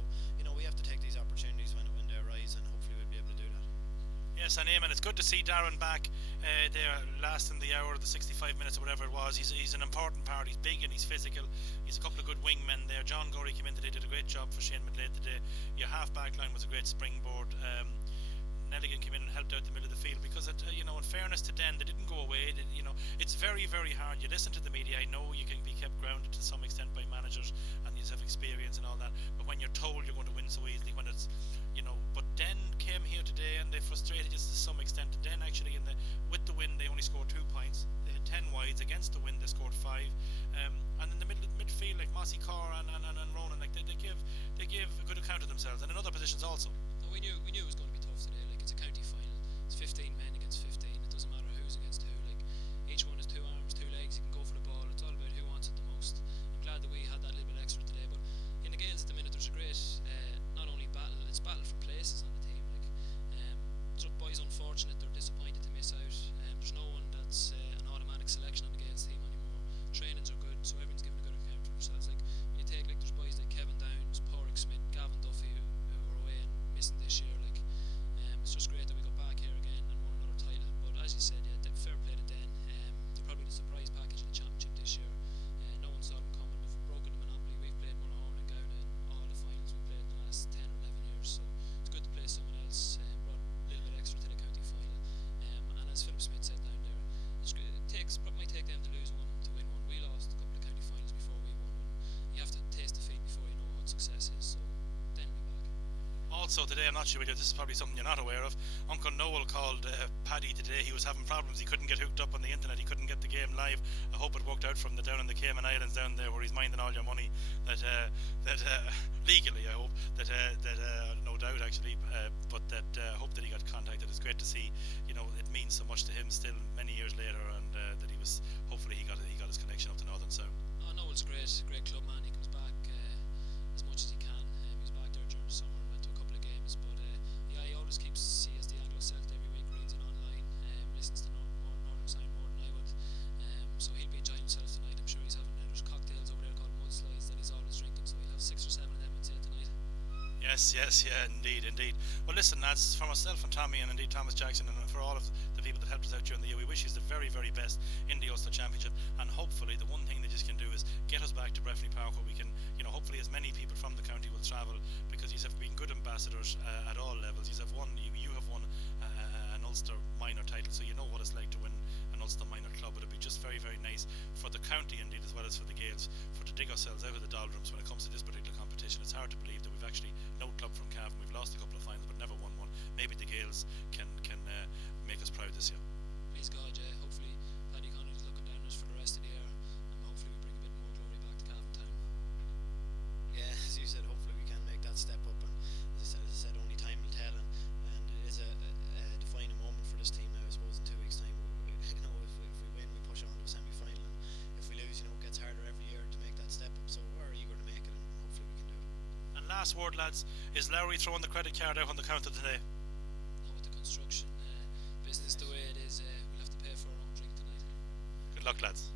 we have to take these opportunities when they arise, and hopefully we'll be able to do that. Yes, and Eamon, it's good to see Darren back there lasting the hour, the 65 minutes or whatever it was. He's an important part. He's big and he's physical. He's a couple of good wingmen there. John Gorey came in today, did a great job for Shane McLeod today. Your half-back line was a great springboard. Nelligan came in and helped out the middle of the field, because in fairness to Den, they didn't go away. It's very, very hard. You listen to the media. I know you can be kept grounded to some extent by managers, and you have experience and all that, but when you're told you're going to win so easily, when it's but Den came here today and they frustrated us to some extent. Den actually with the win they only scored 2 points. They had 10 wides. Against the win they scored 5. And in the midfield, like Mossy Carr and Ronan, like they give a good account of themselves, and in other positions also. No, we knew it was going to be tough today. Like, it's a county final. It's 15 men against 15. It doesn't matter who's against who. Like, each one has 2 arms, 2 legs. You can go for the ball. It's all about who wants it the most. I'm glad that we had that little bit extra today. But in the Gales at the minute, there's a great not only battle, it's battle for places on the team. Like, some boys unfortunate, they're disappointed to miss out. There's no one that's an automatic selection on the Gales team anymore. Trainings are good, so everyone's giving a good account for themselves. Like, when you take, there's boys like Kevin Downs, Porrick Smith, Gavin Duffy, who are away and missing this year. Like, it's just great that we got back here again and won another title. But as you said, fair play to Den. They're probably the surprise package in the championship this year. No one saw them coming. We've broken the monopoly. We've played Monaghan and Gowna in all the finals we've played in the last 10 or 11 years. So it's good to play someone else. Brought a little bit extra to the county final. And as Philip Smith said down there, might take them to lose one to win one. We lost a couple of county finals before we won one. You have to taste defeat before you know what success is. So Den will be back. All Also today, I'm not sure whether this is probably something you're not aware of. Uncle Noel called Paddy today. He was having problems. He couldn't get hooked up on the internet. He couldn't get the game live. I hope it worked out from down in the Cayman Islands down there where he's minding all your money. That legally, I hope that no doubt actually, but that I hope that he got contacted. It's great to see. You know, it means so much to him still many years later, and that he was hopefully he got his connection up to Northern Sound. Oh, Noel's great club man. He comes back as much as he can. He was back there during the summer and went to a couple of games, but yeah, he always keeps CSD Anglo-Celt every week, reads it online, listens to Northern Sound more than I would, so he'll be enjoying himself tonight. I'm sure he's having there's cocktails over there called mudslides that he's always drinking, so he'll have 6 or 7 of them, I'd say, tonight. Yes, yeah, indeed. Well, listen, lads, for myself and Tommy, and indeed Thomas Jackson, and for all of the people that helped us out during the year, we wish you the very, very best in the Ulster Championship. And hopefully, the one thing that you can do is get us back to Breffni Park, where we can, hopefully, as many people from the county will travel, because you have been good ambassadors at all levels. You have won an Ulster minor title, so you know what it's like to win an Ulster minor club. But it'd be just very, very nice for the county, indeed, as well as for the Gaels, to dig ourselves out of the doldrums when it comes to this particular competition. It's hard to believe that we've actually no club from Cavan. We've lost a couple of finals but never won one. Maybe the Gaels can make us proud this year. Please God, yeah. Hopefully Paddy Connery's looking down us for the rest of the year, and hopefully we bring a bit more glory back to Cavan Town. Yeah, as you said, hopefully we can make that step up, and as I said, only time will tell, and it is a defining moment for this team now, I suppose, in 2 weeks' time. If we win, we push on to a semi-final, and if we lose, it gets harder every year to make that step up, so we're eager to make it, and hopefully we can do it. And last word, lads, is Lowry throwing the credit card out on the counter today? Now with the construction business the way it is, we'll have to pay for our own drink tonight. Good luck, lads.